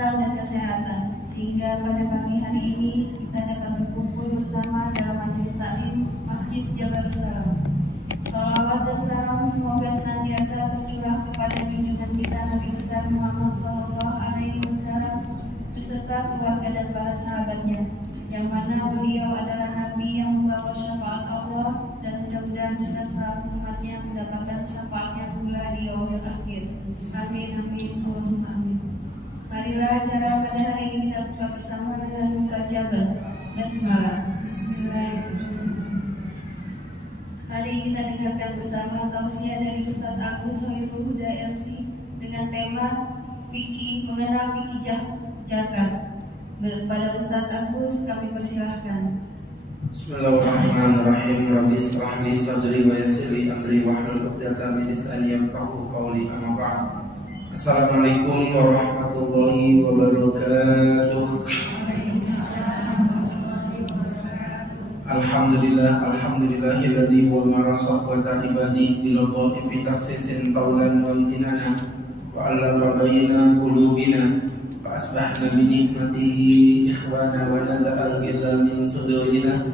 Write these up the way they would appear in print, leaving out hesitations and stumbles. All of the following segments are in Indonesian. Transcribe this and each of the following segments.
Islam dan kesehatan, sehingga pada pagi hari ini kita dapat berkumpul bersama dalam majelis taklim Masjid Jabarus Salam. Salawat dan salam semoga senantiasa tercurah kepada junjungan kita Nabi besar Muhammad SAW beserta keluarga dan para sahabatnya, yang mana beliau adalah Nabi yang membawa syafaat Allah, dan mudah-mudahan dengan salam umatnya mendapatkan syafaatnya pula di yaumil akhir. Amin amin Allahumma amin. Marilah acara pada hari ini kita buka bersama dengan mustajabah basmalah. Bismillahirrahmanirrahim. Hari ini kita dengarkan bersama tausiah dari Ustaz Agus Hoirul Huda LC dengan tema fikih, mengenal fikih zakat. Pada Ustaz Agus kami persilahkan. Bismillahirrahmanirrahim. Rabbi ishrah li sadri wa yassir li amri wahlul 'uqdatam min lisani yafqahu qawli. Amma ba'd. Assalamualaikum warahmatullahi wabarakatuh. Alhamdulillahilladzi wa marasa wa ta'ibadi biladhi fi tahsisin qawlan wa imtinana wa allafa baina qulubina fa asbahna bi ni'matihi ikhwana wa naza'al ghilla min sudurina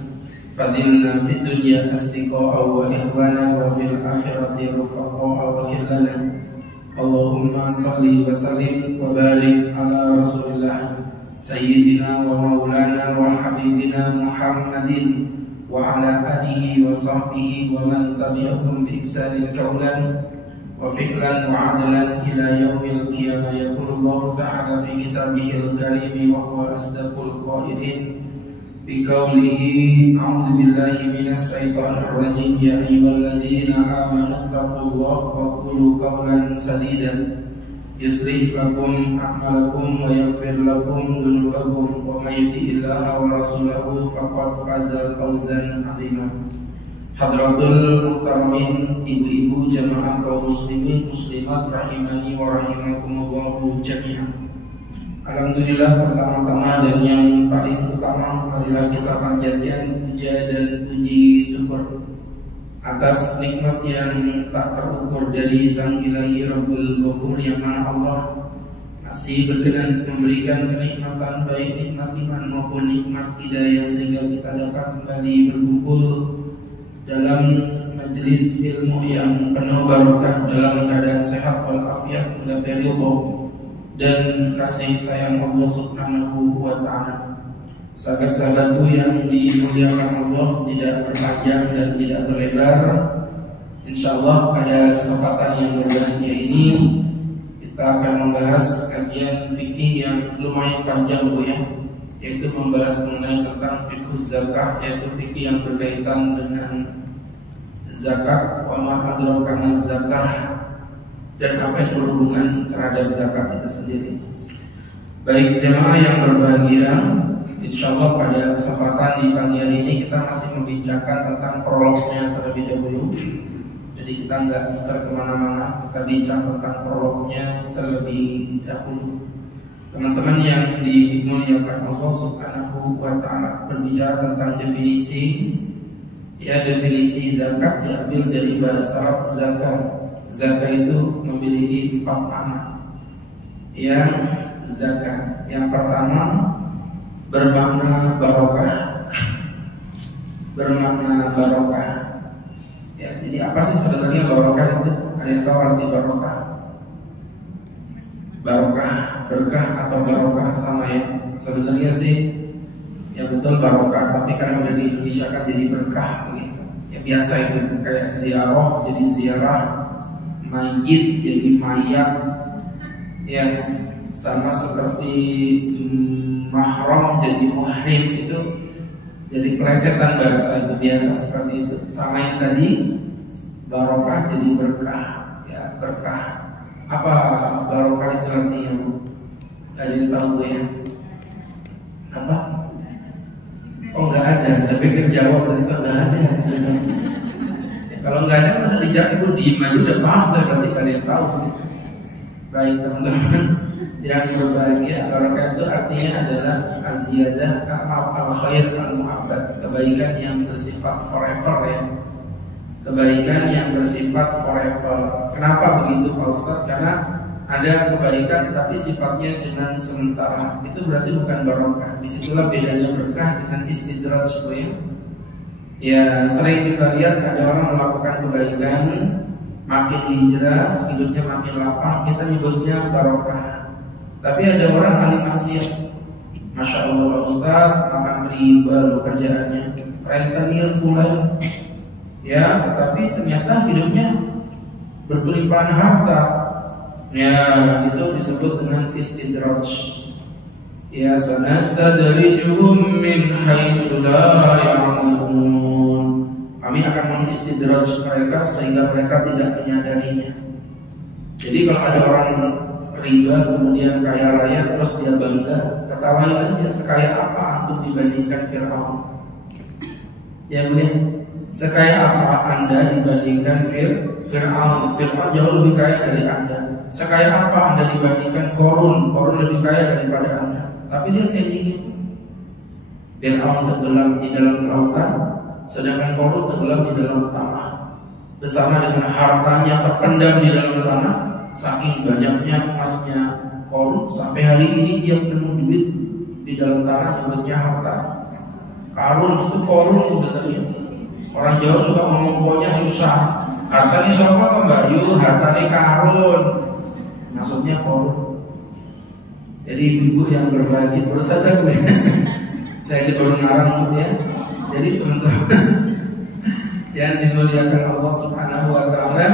fadilna fid dunya asdiqa'a wa ikhwana wa fil akhirati rufaqa'a wa khillana. Allahumma salli wa sallim wa barik ala Rasulillah Sayyidina wa maulana wa habibina Muhammadin wa ala alihi wa sahbihi wa man tabi'ahum bi ihsanin qawlan wa fi'lan wa adalan ila yaumil qiyamah. Yaqulullahu ta'ala fi kitabihil karim wa huwa asdaqul qailin bi qawlihi a'udzu billahi minas syaitonir rajim. Ya ayyuhalladzina amanu taqullaha wa qulu qawlan sadida yuslih lakum a'malakum wa yaghfir lakum dhunubakum wa may yuti'illaha wa rasulahu faqad faza fawzan 'azima. Hadratul muhtaramin, ibu-ibu jamaah kaum muslimin muslimat rahimani wa rahimakumullah jami'an. Alhamdulillah, pertama-tama dan yang paling utama marilah kita panjatkan puja dan puji syukur atas nikmat yang tak terukur dari Sang Ilahi Rabbul Ghafur, yang mana Allah masih berkenan memberikan kenikmatan baik nikmat iman maupun nikmat hidayah, sehingga kita dapat kembali berkumpul dalam majelis ilmu yang penuh barokah dalam keadaan sehat walafiat, mendapat ridho dan kasih sayang Allah Subhanahu wa ta'ala. Sahabat-sahabatku yang dimuliakan Allah, tidak berpanjang dan tidak berlebar, insyaallah pada kesempatan yang berbahagia ini kita akan membahas kajian fikih yang lumayan panjang Bu ya, yaitu membahas mengenai tentang fikih zakat, yaitu fikih yang berkaitan dengan zakat, wa ma adraka zakah, dan apa yang berhubungan terhadap zakat itu sendiri. Baik jemaah yang berbahagia, insyaallah pada kesempatan di pagi hari ini kita masih membicarakan tentang prolognya terlebih dahulu. Jadi kita nggak muter kemana-mana, kita bicara tentang prolognya terlebih dahulu. Teman-teman yang dimuliakan Allah Subhanahu wa ta'ala, berbicara tentang definisi, ya definisi zakat diambil dari bahasa Arab zakat. Zakat itu memiliki 4 makna. Yang zakat yang pertama bermakna barokah. Bermakna barokah. Ya, jadi apa sih sebenarnya barokah itu? Kalian tahu arti barokah? Barokah, berkah atau barokah sama ya. Sebenarnya sih ya betul barokah, tapi karena dari Indonesia kan jadi berkah begitu. Ya biasa itu kayak ziarah jadi ziarah, mayit jadi mayat, ya sama seperti mahram jadi muhrim, itu jadi plesetan bahasa itu biasa seperti itu. Sama yang tadi barokah jadi berkah, ya berkah. Apa barokah itu artinya? Ada yang tahu ya? Apa? Oh nggak ada. Saya pikir jawab tadi nggak ada. Kalau nggak ada masa dijawab itu diem aja udah paham saya, berarti kalian tahu. Baik teman-teman yang berbahagia, barokah itu artinya adalah aziyadah al-khair al-mu'abbad, kebaikan yang bersifat forever ya. Kebaikan yang bersifat forever. Kenapa begitu Pak Ustadz? Karena ada kebaikan tapi sifatnya cuma sementara. Itu berarti bukan barokah. Disitulah bedanya berkah dengan istidraj ya. Ya sering kita lihat ada orang melakukan kebaikan, makin hijrah, hidupnya makin lapang, kita nyebutnya barokah. Tapi ada orang ahli maksiat, Masya Allah Pak Ustadz, makan riba kerjaannya, rentenir tulen, ya, tetapi ternyata hidupnya berkelimpahan harta. Ya, itu disebut dengan istidraj. Ya, sanastadrijuhum min haitsu la ya'lamun. Kami akan mengistidraj mereka sehingga mereka tidak menyadarinya. Jadi kalau ada orang riba kemudian kaya raya terus dia bangga, ketawain aja, sekaya apa antum dibandingkan Fir'aun? Ya Bu ya, sekaya apa Anda dibandingkan Fir'aun? Fir'aun jauh lebih kaya dari Anda. Sekaya apa Anda dibandingkan Korun? Korun lebih kaya daripada Anda. Tapi lihat endingnya, Fir'aun tenggelam di dalam lautan, sedangkan Korun tenggelam di dalam tanah bersama dengan hartanya terpendam di dalam tanah. Saking banyaknya emasnya Korun, sampai hari ini dia penuh duit di dalam tanah, nyebutnya harta karun. Itu Korun sebenarnya. Orang Jawa suka mengumpulnya susah. Hartanya siapa Mbak Yu? Hartanya karun, maksudnya Korun. Jadi ibu yang berbahagia bersadar gue. Saya aja baru ngarang ya. Jadi teman-teman yang dimuliakan Allah Subhanahu wa taala,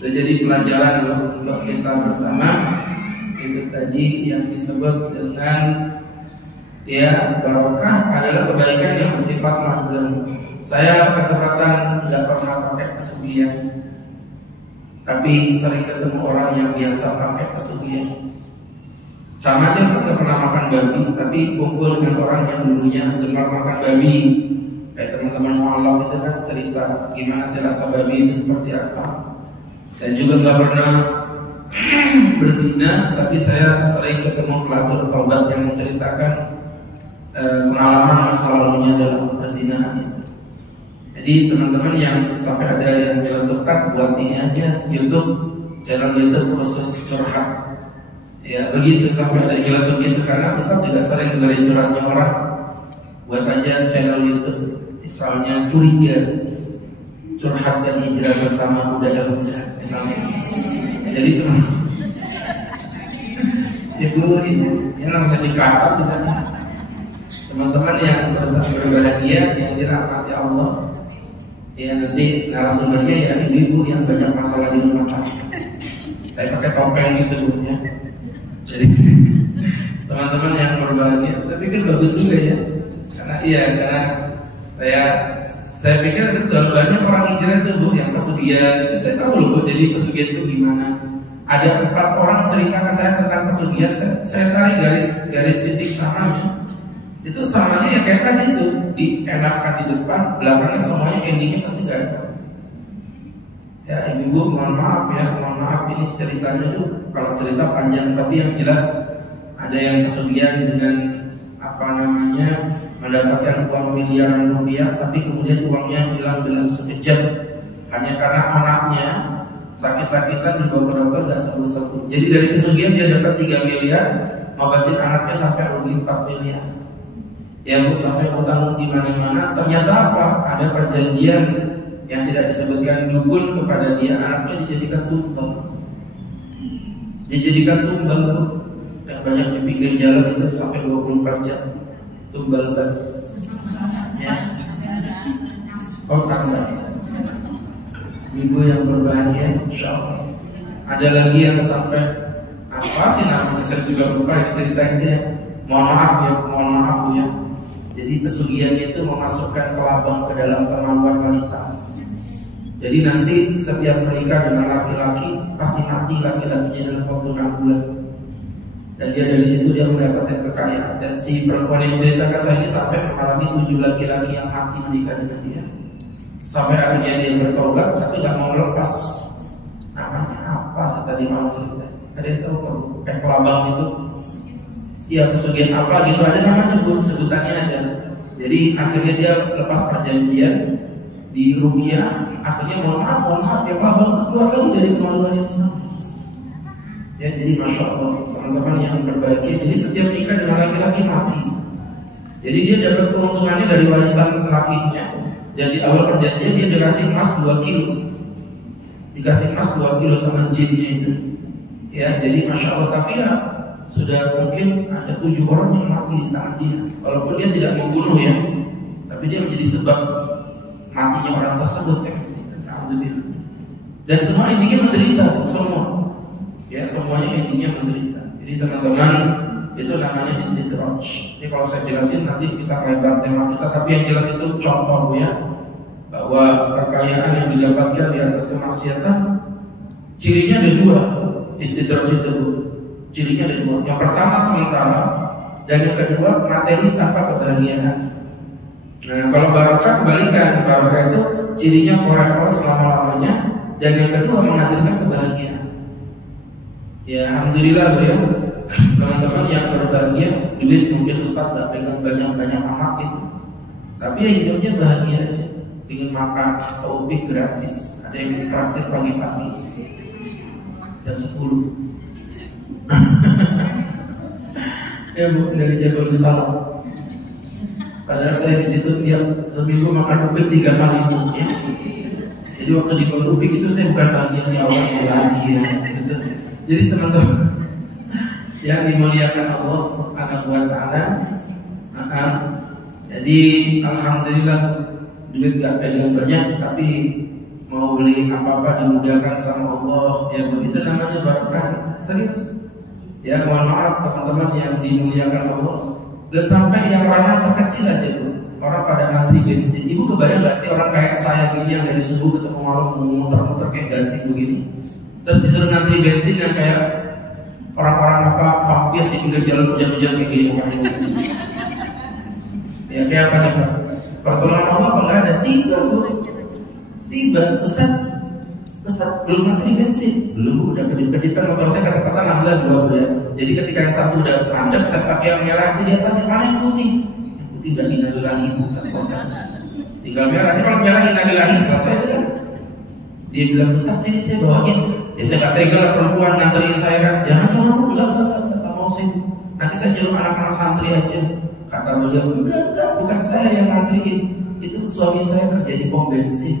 jadi pelajaran untuk kita bersama itu tadi yang disebut dengan ya barokah adalah kebaikan yang bersifat langgeng. Saya ketepatan nggak pernah pakai pesugihan, tapi sering ketemu orang yang biasa pakai pesugihan. Sama aja nggak pernah makan babi, tapi kumpul dengan orang yang dulunya gemar makan babi. Kayak teman-teman mu'alaf itu kan cerita gimana sih rasa babi itu seperti apa. Saya juga nggak pernah berzina, tapi saya sering ketemu pelacur taubat yang menceritakan pengalaman masa lalunya dalam perzinahan itu. Jadi teman-teman yang sampai ada yang nyeletukkan, buat ini aja YouTube, channel YouTube khusus curhat. Ya begitu, sampai ada nyeletuk itu karena Ustaz juga sering dari curhatnya orang. Buat aja channel YouTube, misalnya curiga, curhat dan hijrah bersama muda-muda misalnya. Jadi ibu yang namanya sikap kita, teman-teman yang berbahagia yang dirahmati Allah, ya nanti narasumbernya ya ibu-ibu yang banyak masalah di rumah tangga. Saya pakai topeng gitu ya. Jadi teman-teman yang berbahagia, saya pikir bagus juga ya, karena saya pikir betul banyak orang hijrah itu Bu yang pesugihan. Saya tahu loh Bu, jadi pesugihan itu gimana. Ada 4 orang cerita ke saya tentang pesugihan. Saya tarik garis titik samanya. Itu samanya ya kayak tadi itu, dienakkan di depan, belakangnya semuanya endingnya pasti gak ada. Ya ibu-ibu mohon maaf ini ceritanya tuh kalau cerita panjang, tapi yang jelas ada yang pesugihan dengan mendapatkan uang miliaran rupiah, tapi kemudian uangnya hilang dalam sekejap hanya karena anaknya sakit-sakitan dibawa ke dokter gak sembuh-sembuh. Jadi dari pesugihan dia dapat 3 miliar, ngobatin anaknya sampai rugi 4 miliar. Ya Bu, sampai utang di mana-mana. Ternyata apa? Ada perjanjian yang tidak disebutkan dukun kepada dia, anaknya dijadikan tumbal. Dijadikan tumbal Bu, yang banyak di pinggir jalan itu sampai 24 jam. Tumbal ban, ya. Oh tangga. Ibu yang berbahagia, insya Allah. Ada lagi yang sampai apa sih namanya? Saya juga lupa ceritain dia. Mohon maaf Bu ya. Jadi pesugihan itu memasukkan kelabang ke dalam kemaluan wanita. Jadi nanti setiap menikah dengan laki-laki pasti mati laki-lakinya dalam waktu 6 bulan. Dan dia dari situ dia mendapatkan kekayaan. Dan si perempuan yang cerita ke saya ini sampai mengalami 7 laki-laki yang mati menikah dengan dia. Sampai akhirnya dia bertobat tapi nggak mau lepas. Namanya apa? Saya tadi mau cerita. Ada yang tahu kan? Kayak kelabang itu. Iya, kesugihan apa gitu ada namanya, sebutannya ada. Jadi akhirnya dia lepas perjanjian di Rukia, akhirnya mohon maaf ya Pak, baru keluar lagi dari kemaluan yang sama. Ya, jadi masya Allah teman-teman yang berbahagia. Jadi setiap nikah dengan laki-laki mati. Jadi dia dapat keuntungannya dari warisan lakinya. Dan di awal perjanjian dia dikasih emas 2 kilo, dikasih emas 2 kilo sama jinnya itu. Ya, jadi masya Allah. Tapi ya sudah mungkin ada 7 orang yang mati di tangan dia. Walaupun dia tidak membunuh ya, tapi dia menjadi sebab matinya orang tersebut ya. Alhamdulillah. Dan semua intinya menderita, semua. Ya, semuanya intinya menderita. Jadi teman-teman, itu namanya istidraj. Jadi kalau saya jelasin nanti kita lebar tema kita, tapi yang jelas itu contoh ya, bahwa kekayaan yang didapatkan di atas kemaksiatan cirinya ada 2. Istidraj itu cirinya ada 2. Yang pertama sementara, dan yang kedua materi tanpa kebahagiaan. Nah, kalau barakah kebalikan, barakah itu cirinya forever selama-lamanya, dan yang kedua menghadirkan kebahagiaan. Ya, alhamdulillah ya, teman-teman yang berbahagia, duit mungkin Ustaz gak pegang banyak-banyak amat gitu, tapi ya hidupnya bahagia aja. Ingin makan taufik gratis, ada yang ditraktir pagi-pagi jam 10. Ya Bu, dari Jabal Salam. Padahal saya di situ tiap minggu makan taufik 3 kali Bu ya. Jadi waktu di taufik itu saya bukan bahagia di awal lagi ya. Gitu. Jadi teman-teman yang dimuliakan Allah Subhanahu wa taala, jadi alhamdulillah duit gak pegang banyak tapi mau beli apa-apa dimudahkan sama Allah ya, begitu namanya barakah. Serius ya, mohon maaf teman-teman yang dimuliakan Allah, udah sampai yang ranah terkecil aja tuh orang pada ngantri bensin. Ibu kebayang gak sih orang kayak saya gini yang dari subuh ketemu malam muter-muter kayak gasing begini, terus disuruh ngantri bensin yang kayak orang-orang apa vampir di pinggir jalan hujan-hujan kayak gini ya, kayak apa nih Pak? Pertolongan Allah apa nggak ada? Tiba Ustaz belum ngantri bensin, belum, udah kedip-kedipan motor saya, kata-kata nambah 2 ya. Jadi ketika yang satu udah mandek, saya pakai yang merah itu, dia tanya mana yang putih? Yang putih udah innalillahi, bukan tinggal merah. Ini kalau merah innalillahi selesai kan? Dia bilang Ustaz sini saya bawain. Ya saya gak tega lah perempuan nganterin saya kan. Jangan enggak mau saya. Nanti saya nyuruh anak-anak santri aja. Kata beliau, enggak, bukan saya yang nganterin. Itu suami saya kerja di pom bensin.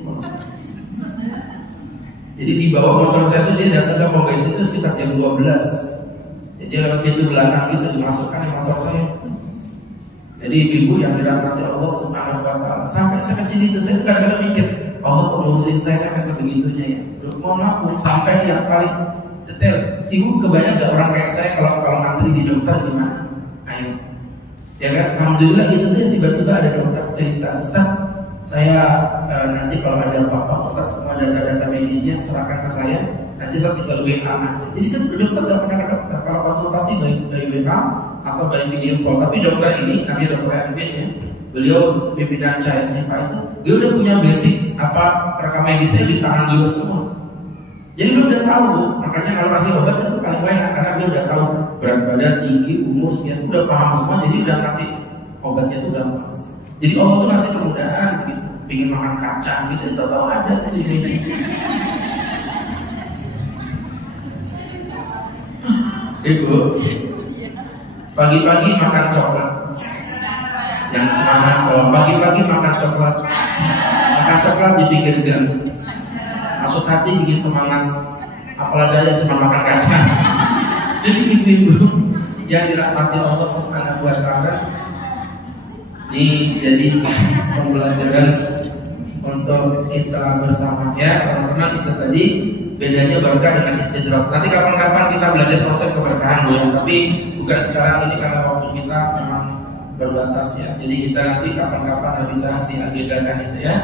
Jadi di bawah motor saya itu dia datang ke pom bensin itu sekitar jam 12. Jadi lewat pintu belakang gitu dimasukkan di motor saya. Jadi ibu yang dirahmati Allah Subhanahu wa taala. Sampai sekecil itu saya kadang-kadang mikir, Allah ngurusin saya sampai sebegitunya ya. Mohon maaf, sampai yang paling detail. Ibu kebanyakan gak orang kayak saya kalau ngantri di dokter gimana? Ayo, ya kan? Alhamdulillah itu dia tiba-tiba ada dokter cerita, Ustaz, saya nanti kalau ada apa-apa, Ustaz semua data-data medisnya serahkan ke saya. Nanti saya tinggal WA aja. Jadi saya ke dokter gak pernah ke dokter. Kalau konsultasi by WA atau by video call. Tapi dokter ini, namanya dokter Erwin ya, beliau pimpinan CSIFA itu, dia udah punya basic apa rekam medisnya di tangan beliau semua. Jadi dia udah tahu Bu, makanya kalau kasih obat itu paling banyak karena dia udah tahu berat badan, tinggi, umur sekian, udah paham semua. Jadi udah kasih obatnya itu gampang. Jadi Allah tuh kasih kemudahan gitu. Pengen makan kacang gitu, tahu ada gitu. Ibu, pagi-pagi makan coklat. Yang semangat kalau pagi-pagi makan coklat. Makan coklat di pinggir jalan. Masuk hati bikin semangat. Apalagi aja cuma makan kacang. Jadi ibu-ibu yang dirahmati Allah Subhanahu wa taala. Ini jadi pembelajaran untuk kita bersama ya. Teman-teman itu tadi bedanya berkah dengan istidraj. Nanti kapan-kapan kita belajar konsep keberkahan Bu ya. Tapi bukan sekarang ini karena waktu kita memang berbatas ya. Jadi kita nanti kapan-kapan bisa diagendakan itu ya.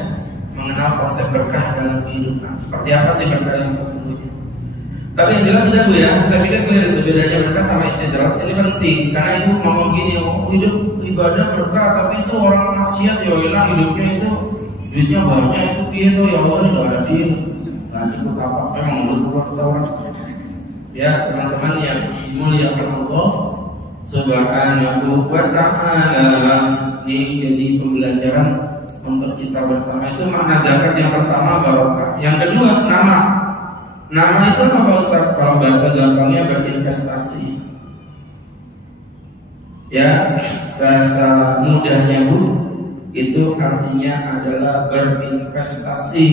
mengenal konsep berkah dalam kehidupan. Seperti apa sih berkah yang sesungguhnya? Tapi yang jelas sudah Bu ya, saya pikir clear itu bedanya berkah sama istidrak. Ini penting karena Ibu ngomong gini, hidup ibadah berkah, tapi itu orang maksiat ya Allah hidupnya itu duitnya banyak itu gitu ya Allah nggak adil. Tadi ikut apa? Memang menurut orang. Ya teman-teman yang dimuliakan Allah Subhanahu wa ta'ala, ini jadi pembelajaran untuk kita bersama. Itu makna zakat yang pertama, barokah. Yang kedua, nama. Nama itu apa Pak Ustaz? Kalau bahasa gampangnya berinvestasi. Ya, bahasa mudahnya Bu, itu artinya adalah berinvestasi.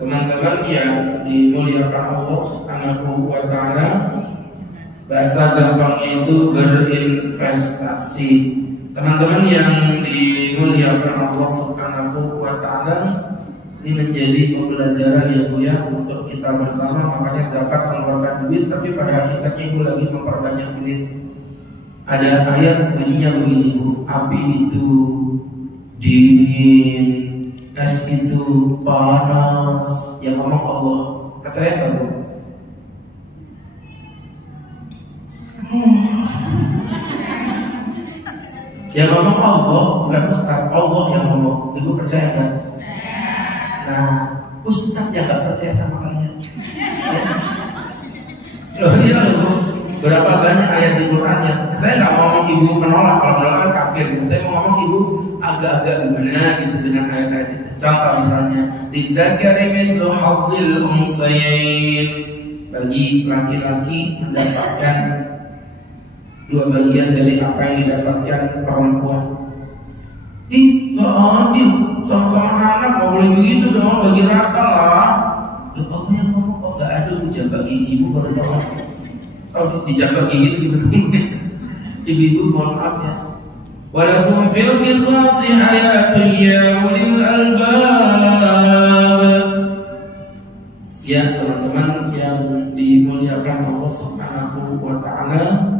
Teman-teman yang dimuliakan Allah Subhanahu wa ta'ala, bahasa gampangnya itu berinvestasi. Teman-teman yang dimuliakan Allah Subhanahu wa ta'ala, ini menjadi pembelajaran ya Bu ya untuk kita bersama. Makanya zakat mengeluarkan duit, tapi pada hakikatnya Ibu lagi memperbanyak duit. Ada ayat bunyinya begini Bu, api itu dingin, es itu panas. Yang ngomong Allah, percaya nggak Bu? Yang ngomong Allah, bukan Ustaz. Allah yang ngomong. Ibu percaya kan? Nah, Ustaz yang nggak percaya sama kalian. Loh iya loh. Berapa banyak ayat di Quran yang saya nggak mau ngomong Ibu menolak, kalau menolak kan kafir. Saya mau ngomong Ibu agak-agak gimana gitu dengan ayat-ayat itu. Contoh misalnya, lidzakari mislu hadzil unsayain, bagi laki-laki mendapatkan dua bagian dari apa yang didapatkan perempuan. Nggak adil, sama-sama anak nggak boleh begitu dong, bagi rata lah. Allah yang ngomong kok nggak adil, dijambak gigi Ibu kalau tahu. Oh, dijambak gigi itu ibu-ibu mohon maaf ya. Walakum fil qisasi hayatun ya ulil albab. Ya teman-teman yang dimuliakan Allah Subhanahu wa ta'ala,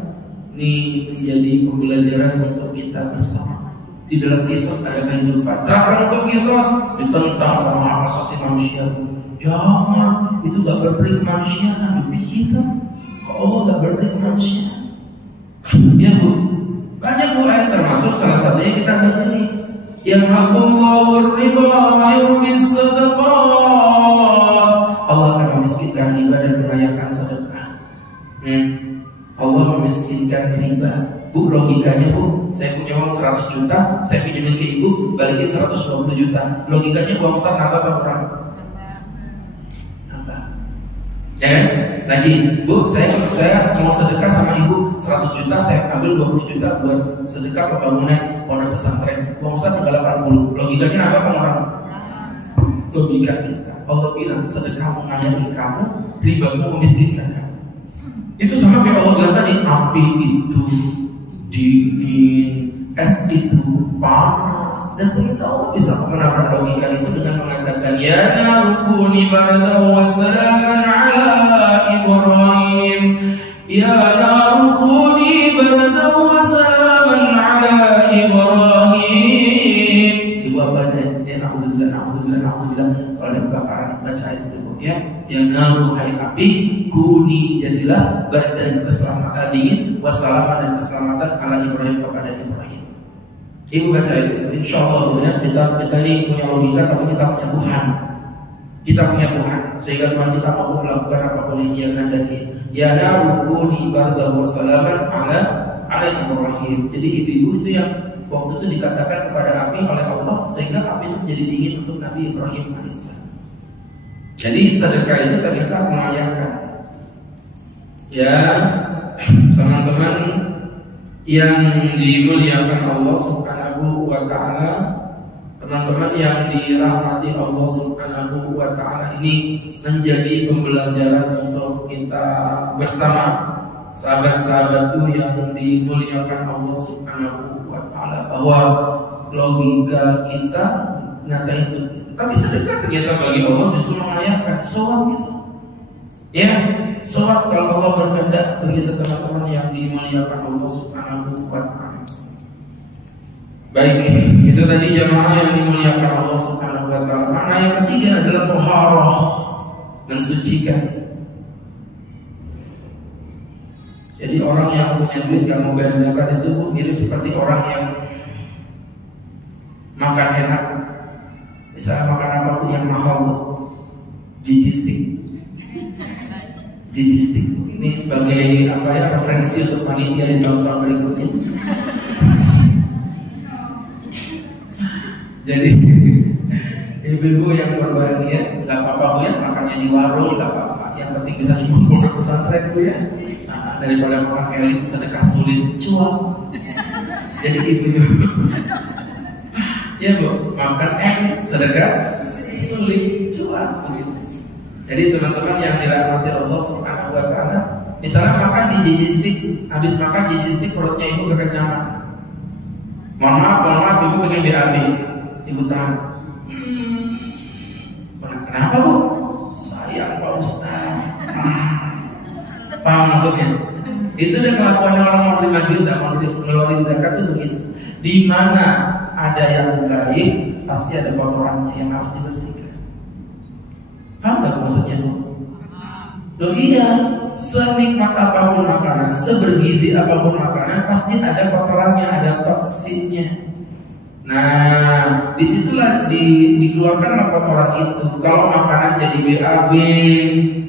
ini menjadi pembelajaran untuk kita bersama. Di dalam kisah ada kehidupan. Terapkan untuk kisah ditentang sama hak asasi manusia. Jangan, itu gak berperi kemanusiaan. Kita kok Allah gak berperi kemanusiaan? Ya Bu, banyak Bu ayat, termasuk salah satunya kita bahas ini. Yang hakumullahu riba wa yurbis sadaqat. Allah akan memiskinkan riba dan merayakan sedekah. Allah memiskinkan riba. Bu, logikanya Bu, saya punya uang 100 juta, saya pinjemin ke Ibu, balikin 120 juta. Logikanya uang Ustaz nambah apa kurang? Nambah. Ya kan? Lagi, Bu, saya mau sedekah sama Ibu 100 juta, saya ambil 20 juta buat sedekah pembangunan pondok pesantren. Uang Ustaz tinggal 80. Logikanya nambah apa kurang? Logika kita. Allah bilang sedekah mengayomi kamu, ribamu memiskinkan kamu. Itu sama kayak Allah bilang tadi, api itu dingin, es itu panas. Dan kita bisa menabrak logika itu dengan mengatakan ya narukuni baradaw wa salaman ala Ibrahim, ya narukuni baradaw wa salaman ala Ibrahim. Ibu apa ya na'udzubillah. Kalau ada kebakaran baca ayat itu ya. Ya naru hai api, kuni jadilah dan keselamatan dingin, wassalaman dan keselamatan ala Ibrahim kepada Ibrahim. Ibu baca itu, insya Allah ya, kita ini punya logika, tapi kita punya Tuhan. Kita punya Tuhan, sehingga Tuhan kita mampu melakukan apapun yang Dia kehendaki. Ya naru kuni barda wassalaman ala Ibrahim. Jadi ibu-ibu itu yang waktu itu dikatakan kepada api oleh Allah, sehingga api itu menjadi dingin untuk Nabi Ibrahim alaihissalam. Jadi sedekah itu ternyata merayakan. Ya teman-teman yang dimuliakan Allah Subhanahu wa ta'ala, teman-teman yang dirahmati Allah Subhanahu wa ta'ala, ini menjadi pembelajaran untuk kita bersama, sahabat-sahabatku yang dimuliakan Allah Subhanahu wa ta'ala, bahwa logika kita nyata itu, tapi sedekah ternyata bagi Allah justru mengayakan. Sholat gitu ya, sholat kalau Allah berkehendak, begitu teman-teman yang dimuliakan Allah Subhanahu wa ta'ala. Baik, itu tadi jamaah yang dimuliakan Allah Subhanahu wa taala. Makna yang ketiga adalah thaharah, mensucikan. Jadi orang yang punya duit gak mau bayar zakat itu mirip seperti orang yang makan enak. Misalnya makan apa yang mahal, Gigi stick. Ini sebagai apa ya, referensi untuk panitia di tahun berikutnya. Jadi ibu-ibu yang berbahagia, nggak apa-apa Bu ya, makannya di warung nggak apa-apa. Yang penting bisa dibangun pesantren Bu ya. Nah, daripada makan elit sedekah sulit cuan. Jadi ibu-ibu, ya Bu, makan elit sedekah sulit cuan. Jadi teman-teman yang dirahmati Allah Subhanahu wa taala, misalnya makan di Gigi stick, habis makan Gigi stick perutnya ibu kekenyangan. Mohon maaf, ibu pengen BAB. Ibu tahan. Kenapa Bu? Sayang Pak Ustaz. Paham maksudnya? Itu udah kelakuan orang mau terima duit, tak mau ngeluarin zakat itu begitu. Di mana ada yang baik, pasti ada kotorannya yang harus dibersihkan. Paham gak maksudnya Bu? Loh iya, senikmat apapun makanan, sebergizi apapun makanan, pasti ada kotorannya, ada toksinnya. Nah, disitulah dikeluarkanlah kotoran itu. Kalau makanan jadi BAB,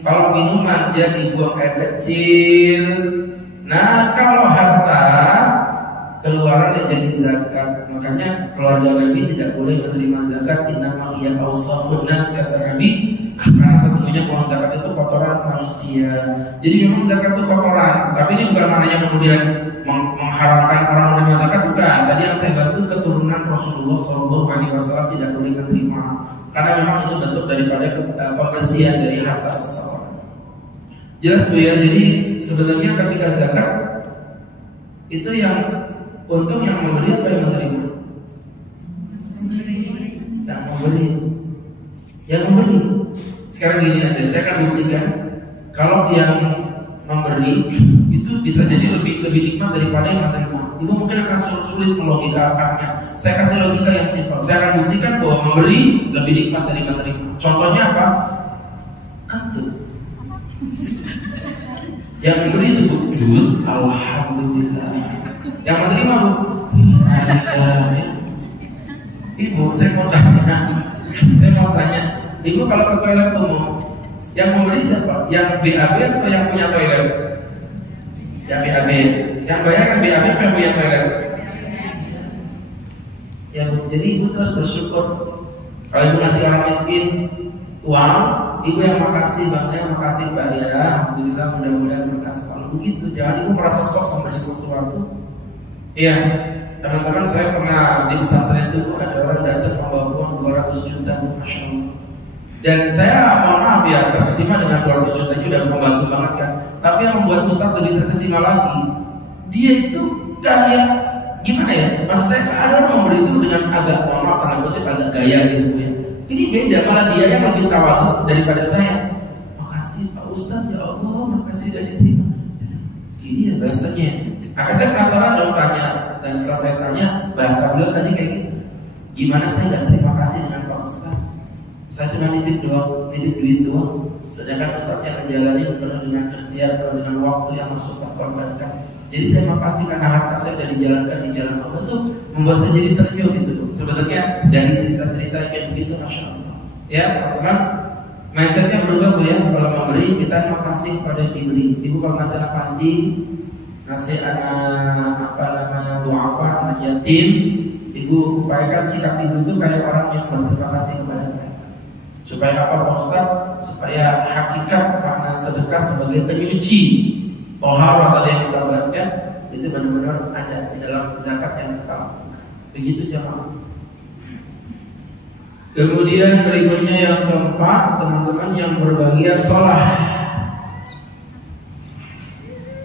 kalau minuman jadi buang air kecil. Nah, kalau harta keluarannya jadi zakat. Makanya keluarga Nabi tidak boleh menerima zakat. Innama hiya awsafun nas, kata Nabi, karena sesungguhnya uang zakat itu kotoran manusia. Jadi memang zakat itu kotoran, tapi ini bukan maknanya kemudian mengharamkan orang menerima zakat, bukan. Tadi yang saya bahas itu keturunan Rasulullah SAW tidak boleh menerima, karena memang itu bentuk daripada pembersihan dari harta seseorang. Jelas Bu ya. Jadi sebenarnya ketika zakat itu yang untung yang memberi apa yang menerima? Yang memberi. Yang memberi. Sekarang gini aja, saya akan buktikan kalau yang memberi itu bisa jadi lebih nikmat daripada yang menerima. Itu mungkin akan sulit melogikakannya. Saya kasih logika yang simpel. Saya akan buktikan bahwa memberi lebih nikmat dari menerima. Contohnya apa? Kantun. Yang memberi itu betul, alhamdulillah. Yang menerima Bu, Ibu, saya mau tanya, Ibu kalau ke toilet umum, yang memberi siapa? Yang BAB atau yang punya toilet? Yang BAB. Yang bayar kan BAB atau yang punya toilet? Ya Bu, jadi Ibu terus bersyukur. Kalau Ibu ngasih orang miskin uang, Ibu yang makasih, Bang, makasih Mbak ya. Alhamdulillah, mudah-mudahan berkah selalu. Begitu, jangan Ibu merasa sok memberi sesuatu. Iya, teman-teman, saya pernah di pesantren itu ada orang datang membawa uang 200 juta, Masya Allah. Dan saya mohon maaf ya, terkesima dengan 200 juta itu udah membantu banget kan. Tapi yang membuat Ustaz lebih terkesima lagi, dia itu kayak gimana ya? Maksud saya ada orang memberi itu dengan agak mohon maaf, karena kutip agak gaya gitu ya. Ini beda, malah dia yang lebih tawadhu daripada saya. Makasih Pak Ustaz, ya Allah, makasih dan diterima. Gini ya bahasanya. Maka saya penasaran dong tanya, dan setelah saya tanya, bahasa beliau tadi kayak gitu. Gimana saya nggak terima kasih dengan Pak Ustaz? Saya cuma nitip duit doang. Sedangkan Ustaznya menjalani penuh dengan ikhtiar, penuh dengan waktu yang harus Ustaz korbankan. Jadi saya makasih karena harta saya sudah dijalankan di jalan Allah itu membuat saya jadi tergiur gitu. Sebenarnya dari cerita-cerita kayak begitu, Masya Allah. Ya, teman-teman, mindsetnya berubah Bu ya. Kalau memberi, kita makasih kepada yang diberi. Ibu kalau ngasih anak panti, ngasih anak duafa, anak yatim, Ibu upayakan sikap Ibu itu kayak orang yang berterima kasih kepada mereka. Supaya apa Pak Ustaz? Supaya hakikat makna sedekah sebagai penyuci tohara tadi yang kita bahaskan itu benar-benar ada di dalam zakat yang kita lakukan. Begitu jemaah. Kemudian berikutnya yang keempat, teman-teman yang berbahagia, sholat.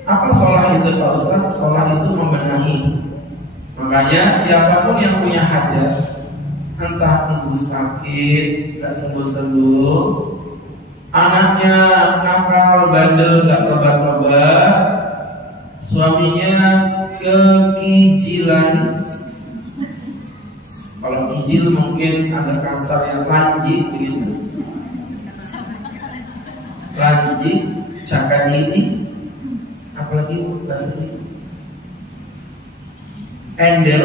Apa sholat itu Pak Ustaz? Sholat itu membenahi. Makanya siapapun yang punya hajat, entah ibu sakit, gak sembuh-sembuh, anaknya nakal, bandel, gak tobat-tobat, suaminya kekijilan, Kalau Injil mungkin agak kasar ya, lanji begitu. Lanji, cakadini, apalagi bahasa ini. Endel,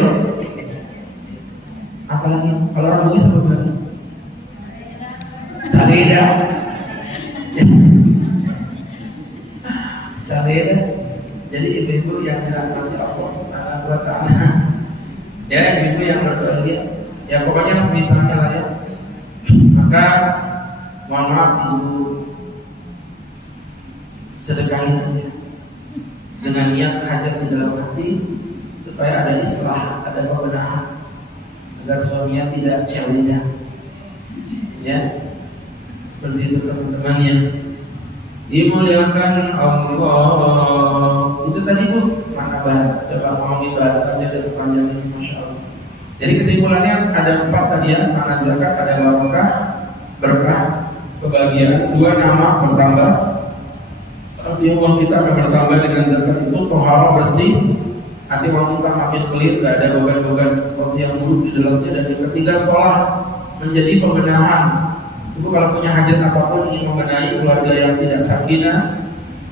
apalagi kalau orang Bugis apa bahasa? Caleda, caleda. Jadi ibu-ibu yang dirahmati Allah Subhanahu wa Ta'ala, ya ibu-ibu yang berbahagia, ya pokoknya semisalnya lah ya. Maka mohon maaf ibu, sedekahin aja dengan niat hajat di dalam hati supaya ada islah, ada pembenahan agar suaminya tidak cewida. Ya, seperti itu teman-teman yang dimuliakan Allah. Itu tadi Bu, mana bahasa? Coba ngomongin bahasa aja sepanjang ini, Masya Allah. Jadi kesimpulannya ada 4 tadi ya, mana zakat, ada barokah, berkah, kebahagiaan, 2 nama bertambah. Artinya uang kita akan bertambah dengan zakat itu tohara bersih. Nanti uang kita makin clear, gak ada beban-beban sesuatu yang buruk di dalamnya. Dan yang ketiga, sholat menjadi pembenahan. Ibu kalau punya hajat apapun ingin membenahi keluarga yang tidak sakinah,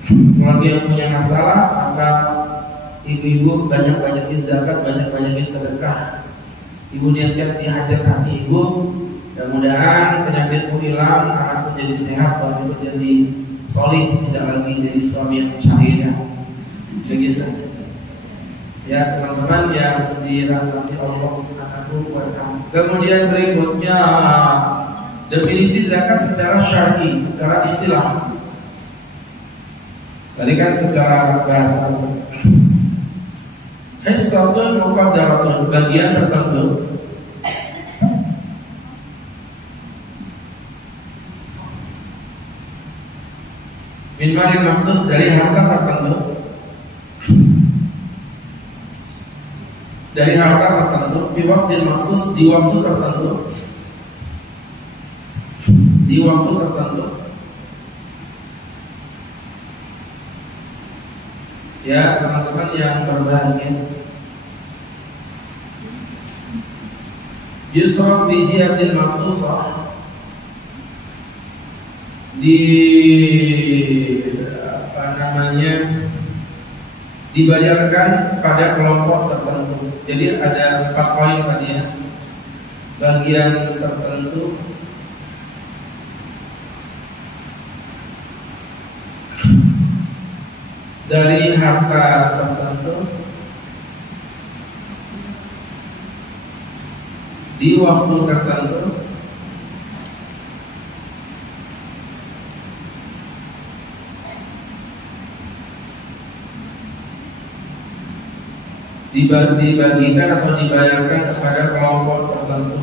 keluarga yang punya masalah, maka ibu-ibu banyak-banyakin zakat, banyak-banyakin sedekah. Ibu niatkan di hajat hati ibu, mudah-mudahan penyakitmu hilang, anakmu jadi sehat, suamimu jadi solih, tidak lagi jadi suami yang cahaya. Begitu. Ya teman-teman yang dirahmati Allah Subhanahu wa Ta'ala. Kemudian berikutnya definisi zakat secara syar'i, secara istilah. Tadi kan secara bahasa. Hissatul muqaddaratun, bagian tertentu. Min malin maksus, dari harta tertentu. Dari harta tertentu, di waktu maksus, di waktu tertentu. Di waktu tertentu. Ya teman-teman yang berbahagia, yusraf bi jihatin maksusah, di dibayarkan pada kelompok tertentu. Jadi ada 4 poin tadi ya. Bagian tertentu, dari harta tertentu, di waktu tertentu, dibagikan atau dibayarkan kepada kelompok tertentu.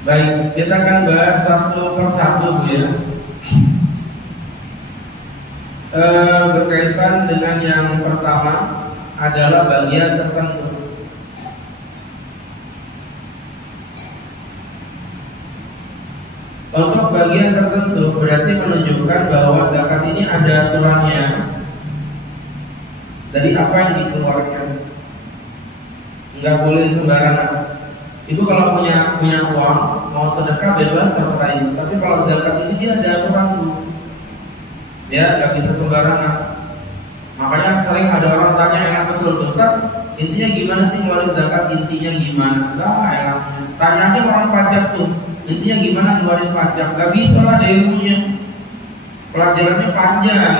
Baik, kita akan bahas satu persatu ya. Berkaitan dengan yang pertama adalah bagian tertentu. Untuk bagian tertentu berarti menunjukkan bahwa zakat ini ada aturannya. Dari apa yang dikeluarkan, nggak boleh sembarangan. Ibu kalau punya uang mau sedekah bebas terserah ibu. Tapi kalau zakat ini dia ada aturan dulu. Ya nggak bisa sembarangan. Makanya sering ada orang tanya enak betul Ustaz, intinya gimana sih ngeluarin zakat, intinya gimana? Enggak, tanya aja orang pajak tuh, intinya gimana ngeluarin pajak? Gak bisa lah ada ilmunya. Pelajarannya panjang.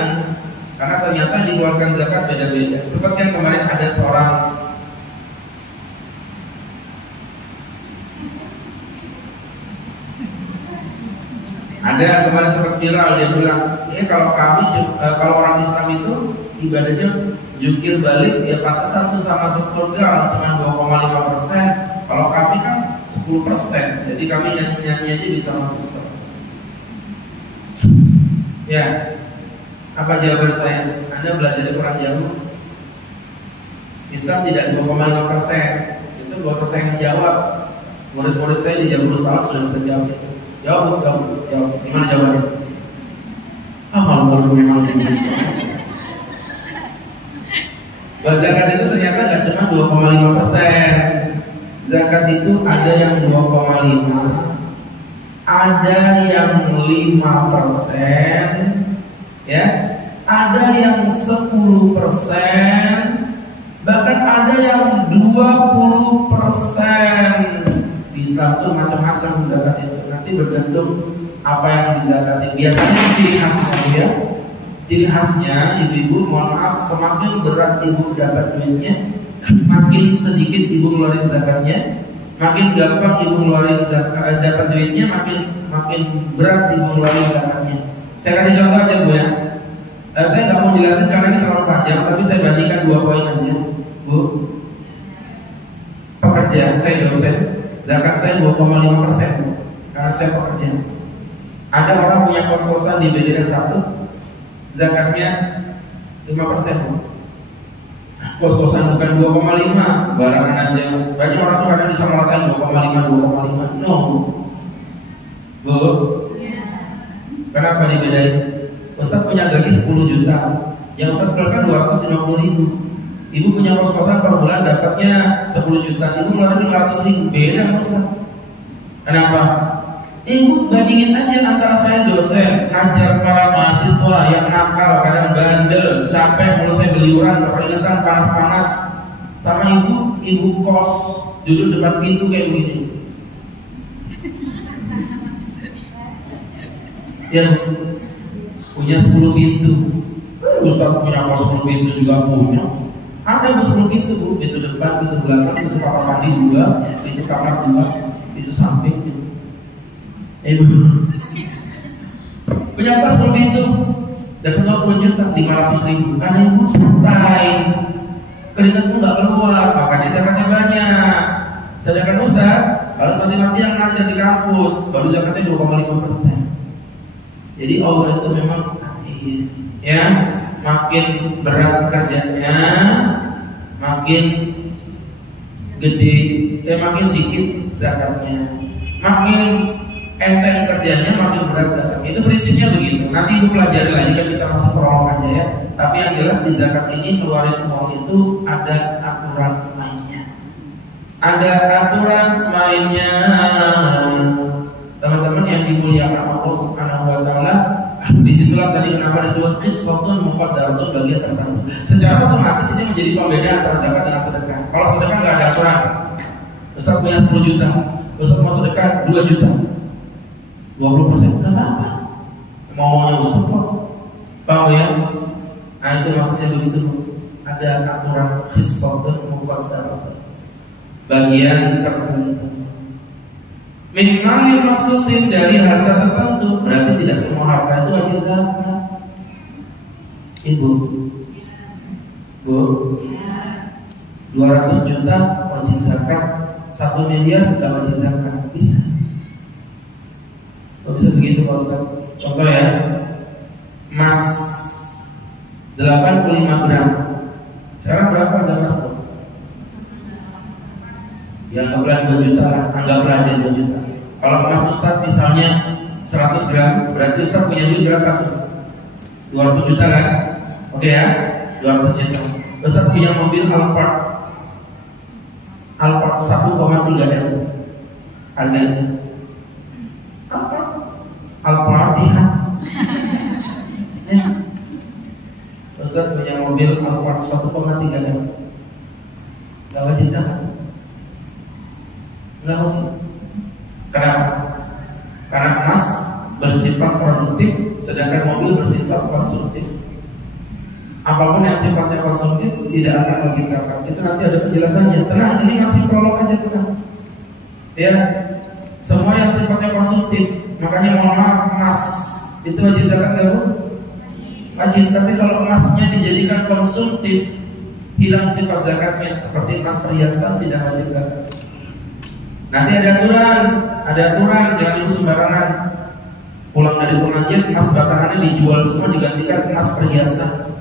Karena ternyata dikeluarkan zakat beda-beda. Seperti yang kemarin ada seorang kemarin sempat viral, dia bilang, ini kalau orang Islam itu ibadahnya jukir balik, ya pantesan susah masuk surga, cuma 2,5%. Kalau kami kan 10%, jadi kami nyanyi aja bisa masuk surga. Ya, apa jawaban saya? Anda belajar di kurang jauh. Islam tidak 2,5%, itu gak usah saya menjawab. Murid-murid saya di Jabul Salat sudah bisa jawab. Jawab. Gimana jawabannya? kalau memang begitu. Zakat itu ternyata nggak cuma 2,5%. Zakat itu ada yang 2,5, ada yang 5%, ya, ada yang 10%, bahkan ada yang 20%. Di Islam itu macam-macam zakat itu. Nanti bergantung apa yang dizakati. Biasanya ciri khasnya ya. Ciri khasnya ibu-ibu, mohon maaf, semakin berat ibu dapat duitnya, makin sedikit ibu ngeluarin zakatnya. Makin gampang ibu ngeluarin dapat duitnya, makin berat ibu ngeluarin zakatnya. Saya kasih contoh aja Bu ya. Saya nggak mau jelasin karena ini terlalu panjang, tapi saya bandingkan 2 poin aja, Bu. Pekerja, saya dosen, zakat saya 2,5% karena saya pekerja. Ada orang punya kos-kosan di BDS 1, zakatnya 5%. Kos-kosan bukan 2,5, barangan aja. Banyak orang tuh kadang bisa mengatakan 2,5. No, Bu. Kenapa dibedain? Ustaz punya gaji 10 juta, yang Ustaz keluarkan 250.000. Ibu punya kos-kosan per bulan dapatnya 10 juta, ibu ngeluarin 500.000. Beda Ustaz. Kenapa? Ibu bandingin aja antara saya dosen, ngajar para mahasiswa yang nakal, kadang bandel, capek, mulai saya beliuran, peringatan panas-panas, sama ibu kos duduk depan pintu kayak begini. Ya, punya 10 pintu. Ustaz punya kos 10 pintu juga punya. Ada 10 pintu Bu, pintu depan, pintu belakang, pintu kamar mandi 2, pintu kamar 2, pintu samping. Ibu punya kos 10 pintu, dapat kos 10 juta, 500.000. Karena ibu santai, keringatmu nggak keluar, makanya zakatnya banyak. Sedangkan Ustaz, kalau mati yang ngajar di kampus, baru zakatnya 2,5%. Jadi Allah itu memang ya, makin berat kerjanya, makin gede, makin sedikit zakatnya. Makin enteng kerjanya, makin berat zakatnya. Itu prinsipnya begitu. Nanti ibu pelajari lagi kan, kita masih prolog aja ya. Tapi yang jelas di zakat ini keluarin uang itu ada aturan mainnya. Ada aturan mainnya. Teman-teman yang dimuliakan Allah Subhanahu wa taala, disitulah tadi kenapa disebut qissatun muqaddaratun bagian tertentu. Secara otomatis ini menjadi pembeda antara zakat dan sedekah. Kalau sedekah nggak ada aturan. Ustaz punya 10 juta, Ustaz mau sedekah 2 juta, 20%, nggak apa-apa. Maunya Ustaz kok. Tahu ya? Nah itu maksudnya begitu. Ada aturan qissatun muqaddaratun bagian tertentu. Min malin maksusin, dari harta tertentu. Berarti tidak semua harta itu wajib zakat. Ibu, Bu, 200 juta wajib zakat, 1 miliar tidak wajib zakat. Bisa? Kok bisa begitu Pak Ustaz? Contoh ya, emas 85 gram. Sekarang berapa harga emas? Ya anggaplah 2 juta lah, anggaplah aja 2 juta. Kalau emas Ustaz misalnya 100 gram, berarti Ustaz punya duit berapa? 200 juta kan? Oke ya, 200 juta. Ustaz punya mobil Alphard 1,3 M harganya. Alphard ya. Ustaz punya mobil Alphard 1,3 M, nggak wajib zakat. Nggak wajib. Kenapa? Karena emas bersifat produktif, sedangkan mobil bersifat konsumtif. Apapun yang sifatnya konsumtif tidak akan wajib zakat. Itu nanti ada penjelasannya. Tenang, ini masih prolog aja, tenang. Ya, semua yang sifatnya konsumtif, makanya mohon maaf, emas itu wajib zakat nggak Bu? Wajib. Tapi kalau emasnya dijadikan konsumtif, hilang sifat zakatnya. Seperti emas perhiasan tidak wajib zakat. Nanti ada aturan, jangan ibu sembarangan. Pulang dari pengajian, emas batangannya dijual semua, digantikan emas perhiasan,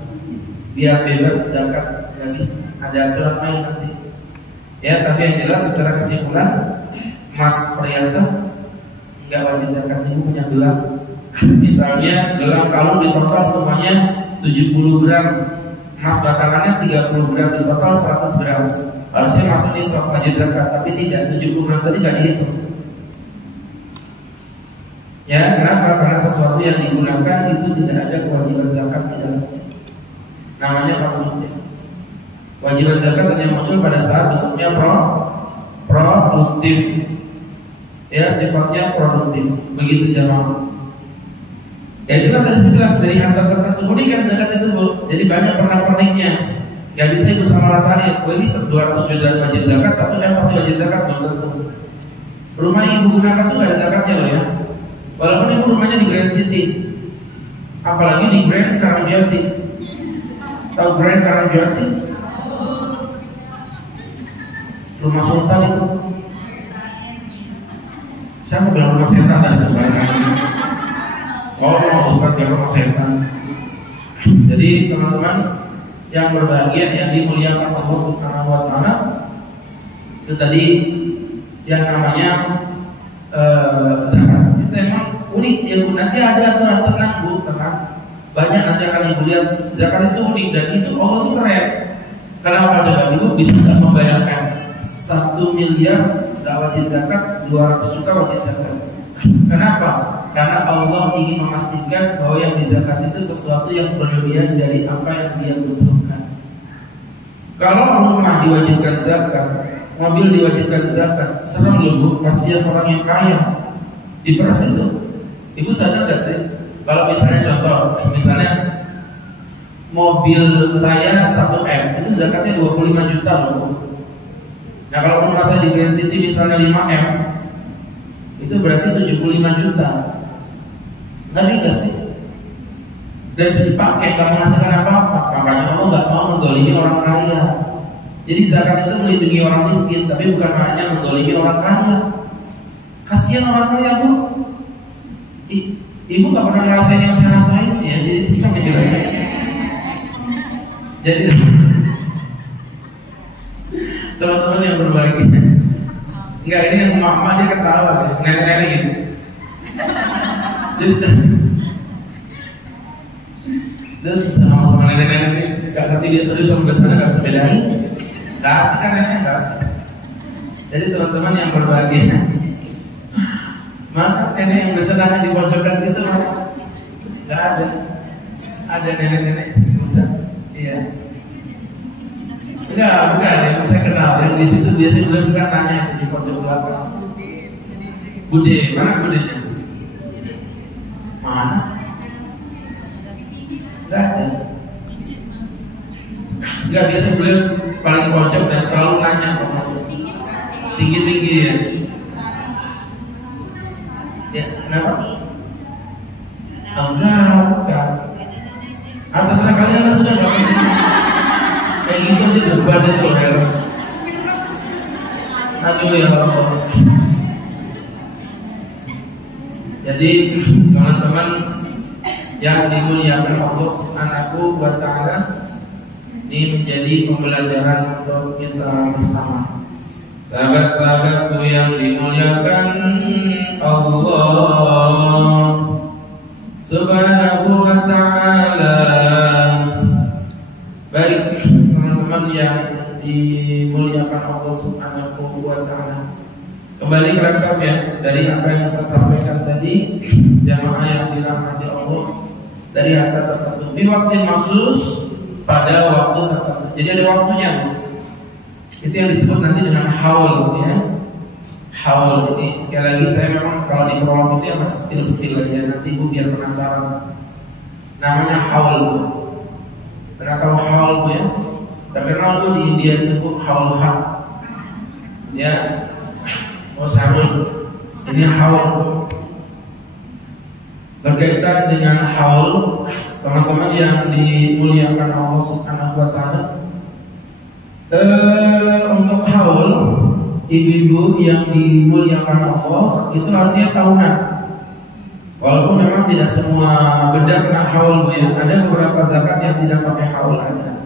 biar bebas zakat. Lagi ada aturan main nanti. Ya, tapi yang jelas secara kesimpulan, emas perhiasan nggak wajib zakat. Ibu punya gelang Misalnya gelang kalung di total semuanya 70 gram, emas batangannya 30 gram, di total 100 gram. Harusnya masuk di stok wajib zakat, tapi tidak, 70 gram tadi nggak dihitung. Ya, kenapa? Karena sesuatu yang digunakan itu tidak ada kewajiban zakat di dalamnya. Namanya produktif. Kewajiban zakat hanya muncul pada saat bentuknya produktif. Ya, sifatnya produktif. Begitu jamaah. Ya itu kan tadi saya bilang dari harta tertentu ini kan zakat itu Bu. Jadi banyak pernak-perniknya. Gak bisa ibu sama ratahin. Ini 200 juta wajib zakat, 1 M pasti wajib zakat belum tentu. Rumah yang ibu gunakan tuh gak ada zakatnya loh ya. Walaupun ibu rumahnya di Grand City, apalagi di Grand Karangjati. Tahu Grand Karangjati? Rumah sultan itu. Siapa bilang rumah setan tadi sebenarnya? Oh, Ustaz yang rumah setan. Jadi teman-teman yang berbahagia yang dimuliakan Allah Subhanahu wa taala, itu tadi yang namanya zakat. Itu emang unik ya Bu. Nanti ada aturan, tenang Bu, tenang. Banyak nanti akan ibu lihat zakat itu unik dan itu Allah itu keren. Kenapa coba dulu bisa nggak membayangkan 1 miliar nggak wajib zakat, 200 juta wajib zakat. Kenapa? Karena Allah ingin memastikan bahwa yang dizakat itu sesuatu yang berlebihan dari apa yang dia butuhkan. Kalau rumah diwajibkan zakat, mobil diwajibkan zakat, serang loh kasihan orang yang kaya. Diperas itu. Ibu sadar gak sih? Kalau misalnya contoh, misalnya mobil saya 1M itu zakatnya 25 juta loh. Nah kalau rumah saya di Grand City misalnya 5M, itu berarti 75 juta. Ngerti gak sih? Dan dipakai gak menghasilkan apa-apa. Makanya kamu gak mau menggolimi orang kaya. Jadi zakat itu melindungi orang miskin, tapi bukan hanya menggolimi orang kaya. Kasihan orang kaya Bu. Ibu gak pernah ngerasain yang saya rasain sih ya. Jadi susah ngejelasin. Jadi teman-teman yang berbahagia. Enggak, ini yang mama dia ketawa ya. Nenek-nenek gitu. Dia susah sama nenek-nenek ini. Gak ngerti dia serius sama bercanda, gak bisa bedain. Gak asik kan neneknya, gak asik. Jadi teman-teman yang berbahagia, maka nenek yang bersedana di pojokan situ gak ada. Ada nenek-nenek bisa. Iya. Enggak, bukan yang saya kenal. Yang di situ biasanya beliau suka nanya di pojok belakang. Bude, mana budenya? Mana? Enggak ada. Enggak, biasa beliau paling pojok dan selalu nanya tinggi-tinggi ya. Ya, kenapa? Enggak. Atas kalian lah sudah enggak kayak gitu aja beban itu ya. Aduh ya Allah. Jadi teman-teman yang dimuliakan Allah Subhanahu wa taala, ini menjadi pembelajaran untuk kita bersama. Sahabat-sahabatku yang dimuliakan Allah Subhanahu wa taala. Baik teman-teman yang dimuliakan Allah Subhanahu wa taala. Kembali ke rekap ya dari apa yang saya sampaikan tadi, jamaah yang dirahmati Allah, dari harta tertentu di waktu maksus pada waktu tertentu. Jadi ada waktunya. Itu yang disebut nanti dengan haul ya. Haul ini sekali lagi saya memang kalau di prolog itu ya masih skill aja, nanti ibu biar penasaran. Namanya haul. Pernah tahu haul bu ya? Terkenal tuh di India itu haul hak. Ya, oh sarul. Ini haul. Berkaitan dengan haul, teman-teman yang dimuliakan Allah Subhanahu wa taala. Untuk haul, ibu-ibu yang dimuliakan Allah itu artinya tahunan. Walaupun memang tidak semua benda kena haul bu ya, ada beberapa zakat yang tidak pakai haul ada.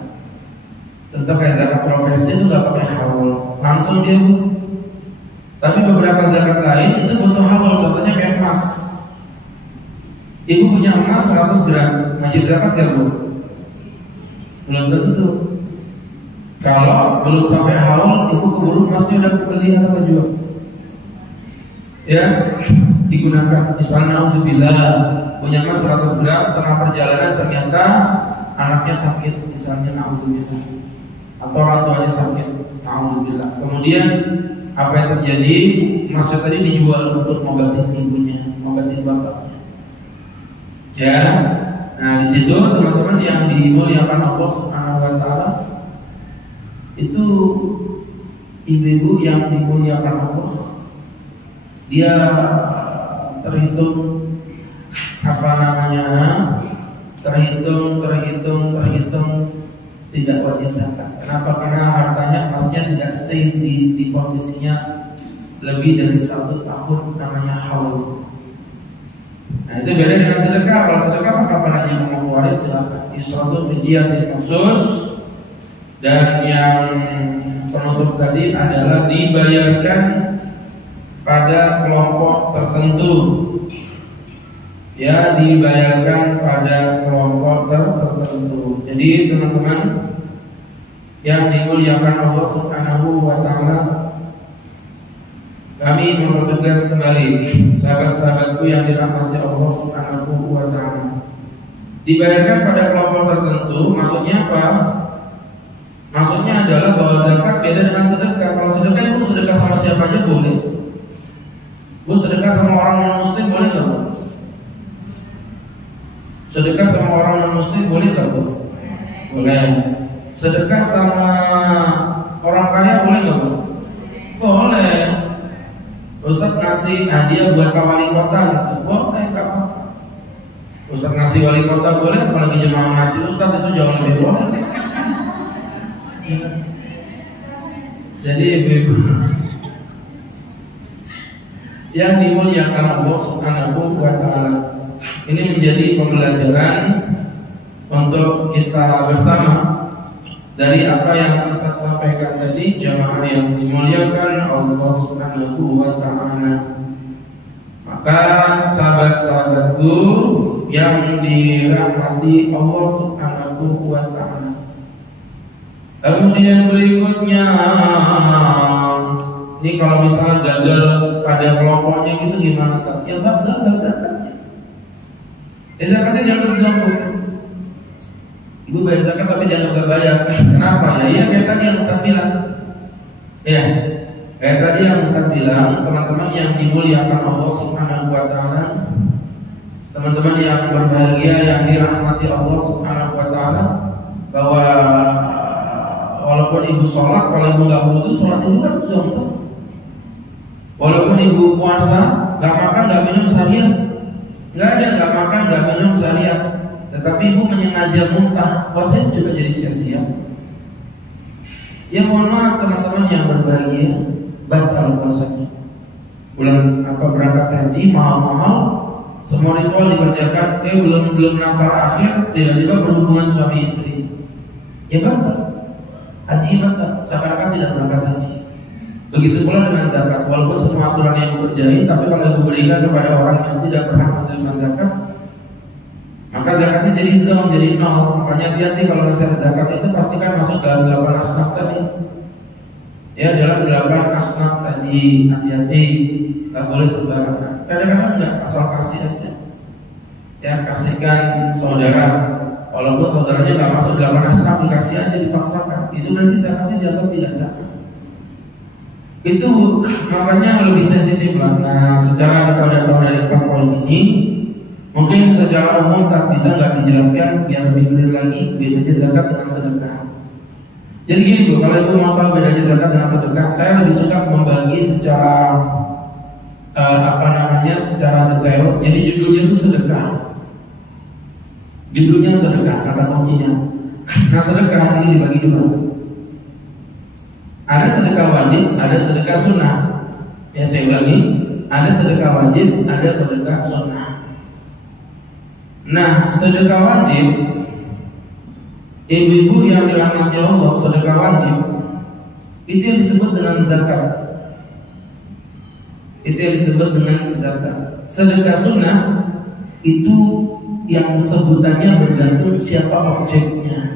Contoh kayak zakat profesi itu nggak pakai haul, langsung dia bu. Tapi beberapa zakat lain itu butuh haul, contohnya kayak emas. Ibu punya emas 100 gram, wajib zakat gak Bu? Belum tentu. Kalau belum sampai haul, ibu keburu emasnya udah beli atau kejual. Ya, digunakan. Misalnya alhamdulillah punya emas 100 gram, tengah perjalanan ternyata anaknya sakit, misalnya alhamdulillah, atau orang tuanya sakit, alhamdulillah. Kemudian apa yang terjadi? Emasnya tadi dijual untuk mengobati ibunya, mengobati bapaknya. Ya, nah di situ teman-teman yang dimuliakan Allah Subhanahu wa Ta'ala, itu ibu-ibu yang dimuliakan Allah, dia terhitung terhitung tidak wajib zakat. Kenapa? Karena hartanya maksudnya tidak stay di posisinya lebih dari 1 tahun, namanya haul. Nah itu beda dengan sedekah. Kalau sedekah maka padanya mau keluarin silakan. Isrotul fijiyatil khusus. Dan yang penutup tadi adalah dibayarkan pada kelompok tertentu. Ya, dibayarkan pada kelompok tertentu. Jadi teman-teman yang dimuliakan Allah Subhanahu wa Ta'ala, kami mempertegas kembali sahabat-sahabatku yang dirahmati Allah Subhanahu wa Ta'ala. Dibayarkan pada kelompok tertentu, maksudnya apa? Maksudnya adalah bahwa zakat beda dengan sedekah. Kalau sedekah itu sedekah sama siapa aja boleh. Bu, sedekah sama orang non-muslim boleh nggak Bu? Sedekah sama orang non-muslim boleh nggak Bu? Boleh. Sedekah sama orang kaya boleh nggak Bu? Boleh. Ustaz ngasih hadiah buat Pak Wali Kota gitu. Boleh, nggak apa-apa. Ustaz ngasih wali kota boleh, apalagi jemaah ngasih Ustaz itu jauh lebih boleh. Jadi ibu-ibu yang dimuliakan Allah Subhanahu wa Ta'ala, ini menjadi pembelajaran untuk kita bersama dari apa yang Ustaz sampaikan tadi. Jamaah yang dimuliakan Allah Subhanahu wa Ta'ala, maka sahabat-sahabatku yang dirahmati Allah Subhanahu wa Ta'ala, kemudian berikutnya, ini kalau misalnya gagal pada kelompoknya gitu gimana? Ya gagal zakatnya. Zakatnya jangan sombong. Ibu bayar zakat tapi jangan gak bayar. Kenapa? Ya kayak tadi yang Ustaz bilang. Ya, kayak tadi yang Ustaz bilang, teman-teman yang dimuliakan Allah Subhanahu wa Ta'ala, teman-teman yang berbahagia yang dirahmati Allah Subhanahu wa Ta'ala, bahwa walaupun ibu sholat, kalau ibu gak wudu, sholat ibu kan sombong. Walaupun ibu puasa, gak makan, gak minum seharian, gak ada gak makan, gak minum seharian, tetapi ibu menyengaja muntah, puasa juga jadi sia-sia. Ya mohon maaf teman-teman yang berbahagia, batal puasanya. Bulan berangkat haji mahal-mahal, semua ritual dikerjakan, belum nafar akhir, tiba-tiba berhubungan suami istri, ya batal. Haji batal, seakan-akan tidak berangkat haji. Begitu pula dengan zakat, walaupun semua aturan yang dikerjain, tapi kalau ibu berikan kepada orang yang tidak berhak menerima zakat, maka zakatnya jadi zam, jadi nol. Makanya hati-hati kalau misalnya zakat itu pastikan masuk dalam 8 asnaf tadi. Ya, dalam 8 asnaf tadi, hati-hati, nggak boleh sembarangan. Kadang-kadang nggak, asal kasih aja. Ya, kasihkan saudara, walaupun saudaranya nggak masuk 8 asnaf, dikasih aja, dipaksakan. Itu nanti zakatnya jatuh tidak zakat. Itu makanya lebih sensitif lah. Nah, secara kita udah tahu dari 4 poin ini, mungkin secara umum tak bisa nggak dijelaskan biar lebih clear lagi bedanya zakat dengan sedekah. Jadi gini Bu, kalau ibu mau tahu bedanya zakat dengan sedekah, saya lebih suka membagi secara secara detail. Jadi judulnya itu sedekah. Judulnya sedekah, kata kuncinya. Nah, sedekah ini dibagi 2. Ada sedekah wajib, ada sedekah sunnah. Ya saya ulangi, ada sedekah wajib, ada sedekah sunnah. Nah, sedekah wajib, ibu-ibu yang dirahmati Allah, sedekah wajib itu yang disebut dengan zakat. Itu yang disebut dengan zakat. Sedekah sunnah itu yang sebutannya bergantung siapa objeknya.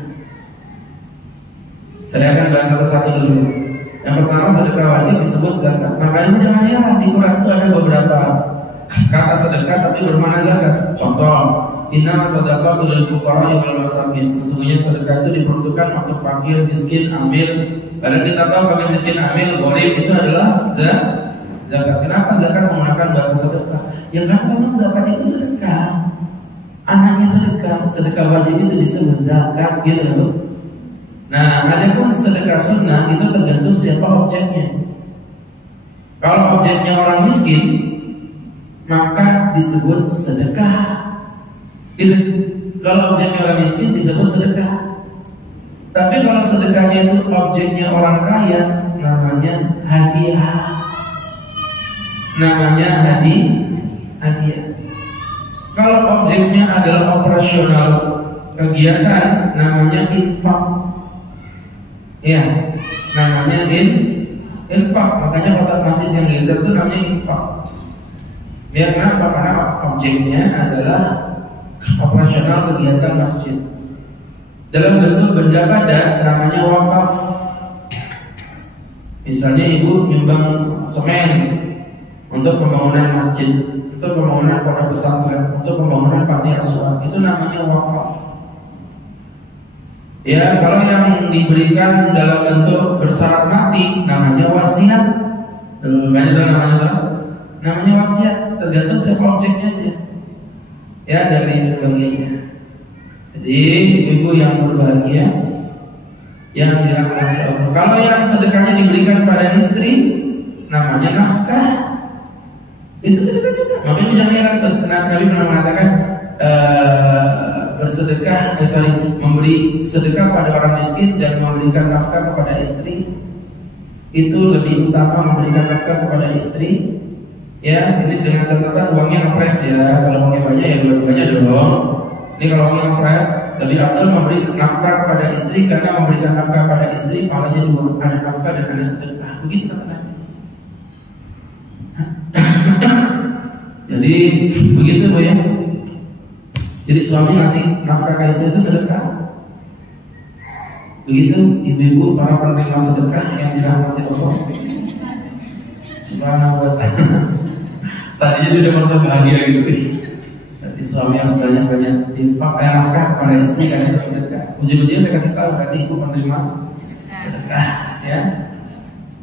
Saya akan bahas satu-satu dulu. Yang pertama, sedekah wajib disebut zakat. Makanya jangan heran di Quran itu ada beberapa kata sedekah tapi bermakna zakat. Contoh, inna sadaqatu lil fuqara wal masakin. Sesungguhnya sedekah itu diperuntukkan untuk fakir, miskin, amil. Padahal kita tahu fakir, miskin, amil, gharib itu adalah zakat. Kenapa zakat menggunakan bahasa sedekah? Ya karena memang zakat itu sedekah. Anaknya sedekah wajib itu disebut zakat gitu loh. Nah, adapun sedekah sunnah itu tergantung siapa objeknya. Kalau objeknya orang miskin, maka disebut sedekah. Gitu. Kalau objeknya orang miskin disebut sedekah. Tapi kalau sedekahnya itu objeknya orang kaya, namanya hadiah. Namanya hadiah. Kalau objeknya adalah operasional kegiatan, namanya infak. Ya, namanya infak. Makanya kotak masjid yang geser itu namanya infak. Ya, kenapa? Karena objeknya adalah operasional kegiatan masjid. Dalam bentuk benda padat namanya wakaf. Misalnya ibu nyumbang semen untuk pembangunan masjid, untuk pembangunan pondok pesantren, untuk pembangunan panti asuhan, itu namanya wakaf. Ya, kalau yang diberikan dalam bentuk bersyarat mati namanya wasiat. Banyak namanya wasiat, tergantung siapa objeknya aja. Ya, dari sebagainya. Jadi ibu yang berbahagia, yang dirahmati Allah. Kalau yang sedekahnya diberikan pada istri, namanya nafkah. Itu sedekah juga. Makanya jangan heran, Nabi pernah mengatakan memberi sedekah pada orang miskin dan memberikan nafkah kepada istri itu lebih utama memberikan nafkah kepada istri. Ya, ini dengan catatan uangnya ngepres ya. Kalau uangnya banyak ya dua-duanya dong. Ini kalau uangnya ngepres, lebih afdal memberi nafkah kepada istri karena memberikan nafkah kepada istri pahalanya dua, ada nafkah dan ada sedekah. Begitu kan? Jadi begitu Bu ya. Jadi suami ngasih nafkah ke istri itu sedekah. Begitu ibu-ibu para penerima sedekah yang dirahmati Allah. Subhanahu wa ta'ala. Tadinya dia udah merasa bahagia gitu. Tapi suami yang banyak infak nafkah kepada istri karena itu sedekah. Ujung-ujungnya saya kasih tahu berarti ibu penerima sedekah ya.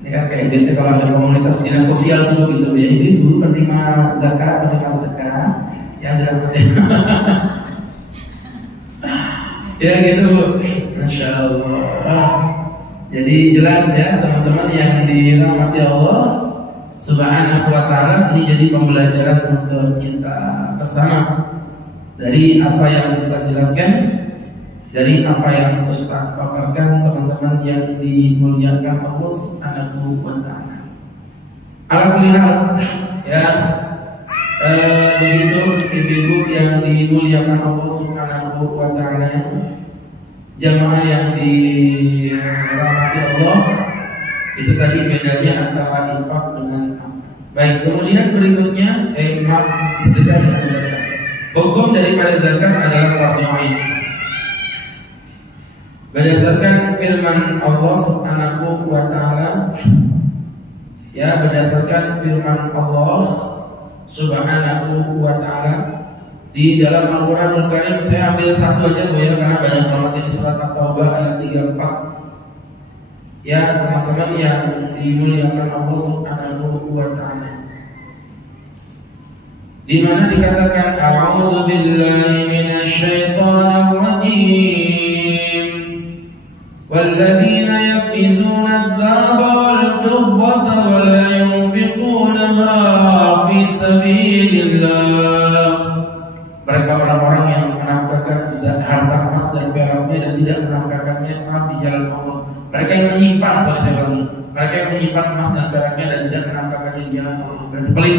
Ini kan kayak biasanya kalau ada komunitas dinas sosial dulu gitu ya, ibu penerima zakat, penerima sedekah yang dirahmati. Ya gitu, Masya Allah. Jadi jelas ya teman-teman yang dirahmati Allah Subhanahu wa ta'ala. Ini jadi pembelajaran untuk kita bersama dari apa yang Ustaz jelaskan, dari apa yang Ustaz paparkan, teman-teman yang dimuliakan Allah Subhanahu wa ta'ala. Alhamdulillah ya. Begitu ibu-ibu yang dimuliakan Allah Subhanahu wa ta'ala, jamaah yang dirahmati Allah, itu tadi bedanya antara infak dengan baik. Kemudian berikutnya sedekah dan zakat. Hukum daripada zakat adalah fardhu ain. Berdasarkan firman Allah Subhanahu wa ta'ala, ya, berdasarkan firman Allah Subhanahu wa ta'ala di dalam Al-Quranul Karim, saya ambil satu aja Bu ya, karena banyak banget di surat At-Taubah ayat 34. Ya teman-teman yang dimuliakan Allah Subhanahu wa ta'ala, di mana dikatakan a'udzu billahi minasyaitonir rajim walladzina yaknizuna adh-dhahaba wal-fiddata wa la yunfiqunaha fi sabilillah. Mereka orang-orang yang menafkahkan harta emas dan peraknya dan tidak menafkahkannya di jalan Allah. Mereka yang menyimpan, mereka yang menyimpan emas dan peraknya dan tidak menafkahkannya di jalan Allah. Berarti pelit.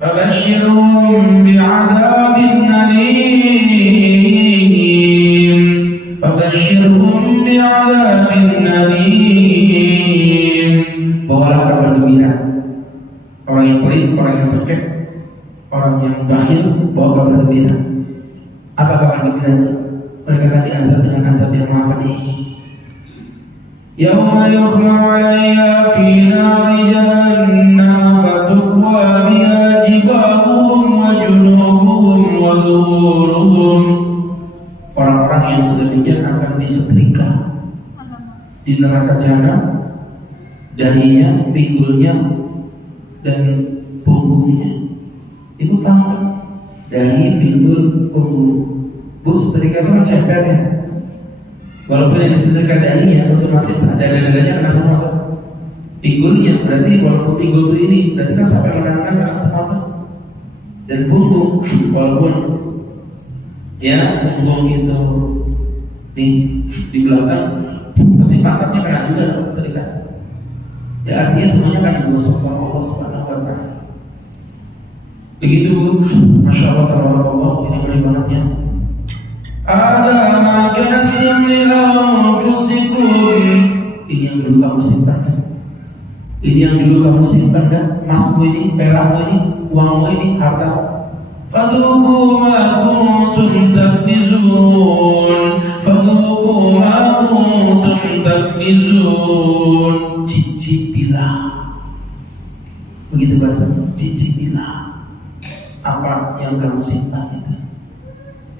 Fabashshirhum bi'adzabin alim. Fabashshirhum bi'adzabin alim. Bawalah kabar gembira. Orang yang pelit, orang yang sakit, orang yang bakhil bawa kabar gembira. Apa kabar gembira? Mereka akan diazab dengan azab yang maha pedih. Yauma yuhma 'alaiha fi nari jahannam fatukwa biha jibahuhum wa junubuhum wa zuhuruhum. Orang-orang yang sedemikian akan disetrika di neraka jahanam, dahinya, pinggulnya, dan punggungnya. Ibu paham? Dahi, pinggul, punggung. Bu, setrika itu ceper ya. Walaupun yang disetrika dahinya, otomatis ada dadanya kena semua. Pinggulnya berarti walaupun pinggul itu ini, berarti kan sampai lengan kena semua. Dan punggung, walaupun ya punggung itu di belakang, pasti pantatnya kena juga dong setrika. Ya artinya semuanya kan digosok sama Allah Subhanahu wa Ta'ala. Begitu, masya Allah, tabarakallah, ini mulai bangetnya. Ada makan asli anfusikum. Ini yang dulu kamu simpan kan? Ini yang dulu kamu simpan kan? Emasmu ini, perakmu ini, uangmu ini, harta. Fadhuku ma kuntum taknizun. Fadhuku ma kuntum taknizun. Cicipilah. Begitu bahasa, cicipilah apa yang kamu simpan itu.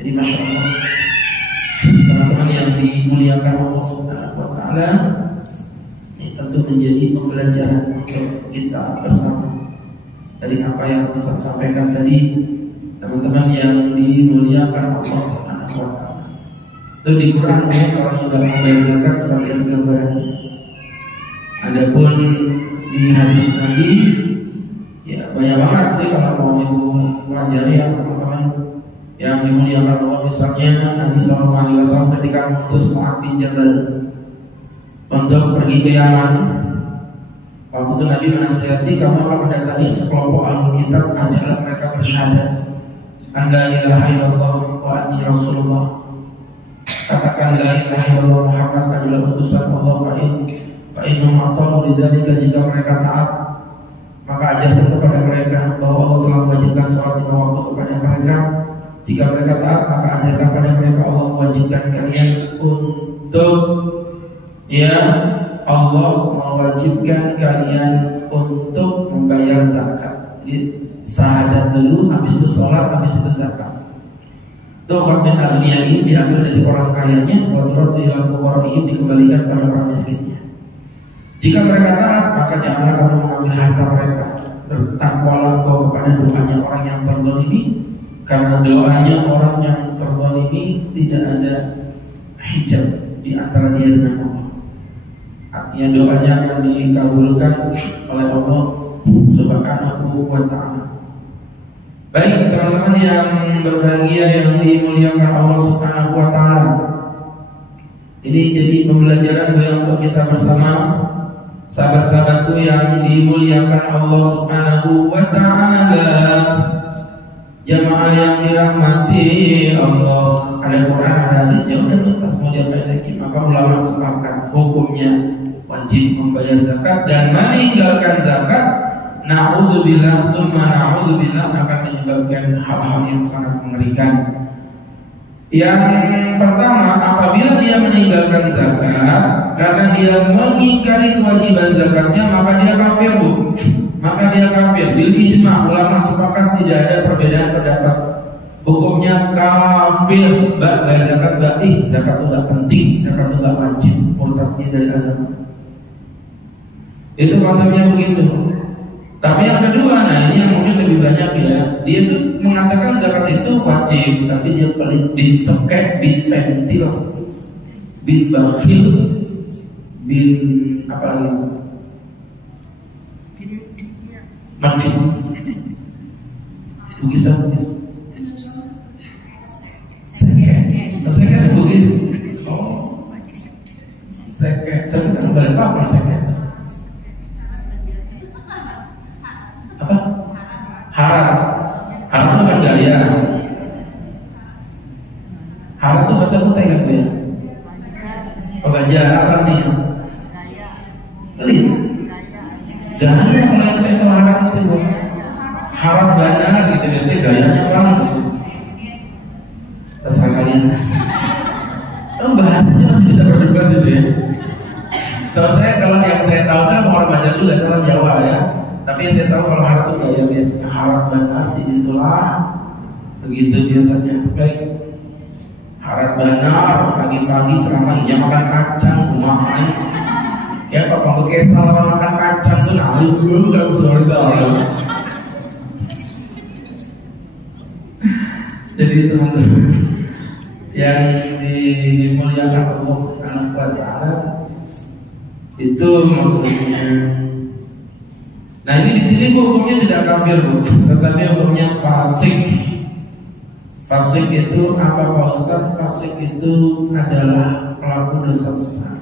Jadi masya Allah, teman-teman yang dimuliakan Allah Subhanahu wa Ta'ala, ini tentu menjadi pembelajaran untuk kita bersama. Dari apa yang saya sampaikan tadi, teman-teman yang dimuliakan Allah Subhanahu wa Ta'ala, itu di Quran ya, orang yang sudah membayangkan sebagai gambaran. Adapun di hadis Nabi, ya banyak banget sih kalau mau ibu pelajari ya teman-teman yang dimuliakan Allah. Misalnya Nabi SAW ketika mengutus Mu'adz bin Jabal untuk pergi ke Yaman, waktu itu Nabi menasihati, kamu akan mendatangi sekelompok ahli kitab, ajarlah mereka bersyahadat an la ilaha illallah wa anni rasulullah. Katakan la ilaha illallah Muhammad adalah utusan Allah. Fa'inhum ata'u lidzalika, jika mereka taat maka ajarkan kepada mereka bahwa Allah telah mewajibkan sholat lima waktu kepada mereka. Jika mereka taat maka ajarkan kepada mereka Allah mewajibkan kalian untuk Allah mewajibkan kalian untuk membayar zakat. Jadi syahadat dulu, habis itu sholat, habis itu zakat. Itu khutbah aghniyahim diambil dari orang kayanya, wa turadu ila fuqara'ihim, dikembalikan pada orang miskinnya. Jika mereka taat, maka janganlah kamu mengambil harta mereka. Bertakwalah kau kepada doanya orang yang terzalimi, karena doanya orang yang terzalimi tidak ada hijab di antara dia dengan Allah. Artinya doanya akan dikabulkan oleh Allah Subhanahu wa Ta'ala. Baik teman-teman yang berbahagia, yang dimuliakan Allah Subhanahu wa Ta'ala, ini jadi pembelajaran untuk kita bersama, sahabat-sahabatku yang dimuliakan Allah Subhanahu wa Ta'ala, jamaah yang dirahmati Allah. Ada Quran, ada hadis, ya udah pas mau diapain lagi. Maka ulama sepakat hukumnya wajib membayar zakat, dan meninggalkan zakat, na'udzubillah tsumma na'udzubillah, akan menyebabkan hal-hal yang sangat mengerikan. Yang pertama, apabila dia meninggalkan zakat karena dia mengingkari kewajiban zakatnya, maka dia kafir, Bu. Maka dia kafir. Bil ijma', ulama sepakat, tidak ada perbedaan pendapat. Hukumnya kafir. Bayar zakat berarti zakat itu gak penting, zakat itu gak wajib, murtadnya dari agama. Itu konsepnya begitu. Tapi yang kedua, nah ini yang mungkin lebih banyak ya, dia itu mengatakan zakat itu wajib, tapi dia paling bin sekek, bin pentil, bin bakhil, bin apa lagi? Mati. Bugis. Sekek itu bugis. Oh, sekek. Sekek kan balik apa sekek? Apa? Haram. Haram itu kan gaya. Haram itu bahasa Kutai kan ya? Oh gaya, apa artinya? Pelit. Gaya kalau yang saya tahu haram itu Harap benar gitu biasanya gayanya banget gitu. Terserah kalian. Kan bahasanya masih bisa berdebat gitu ya. Setahu saya kalau yang saya tahu saya mau baca dulu gak salah Jawa ya. Tapi yang saya tahu kalau harap itu gaya biasanya harap benar sih itulah begitu biasanya. Baik. Harap benar pagi-pagi ceramah hijau makan kacang semua. Ya Pak Pangku Kesal makan kacang tuh nah dulu gak surga ya. Jadi teman-teman yang dimuliakan Allah Subhanahu wa Ta'ala itu maksudnya. Nah ini di sini hukumnya tidak kafir bu, tetapi hukumnya fasik. Fasik itu apa Pak Ustaz? Fasik itu adalah pelaku dosa besar.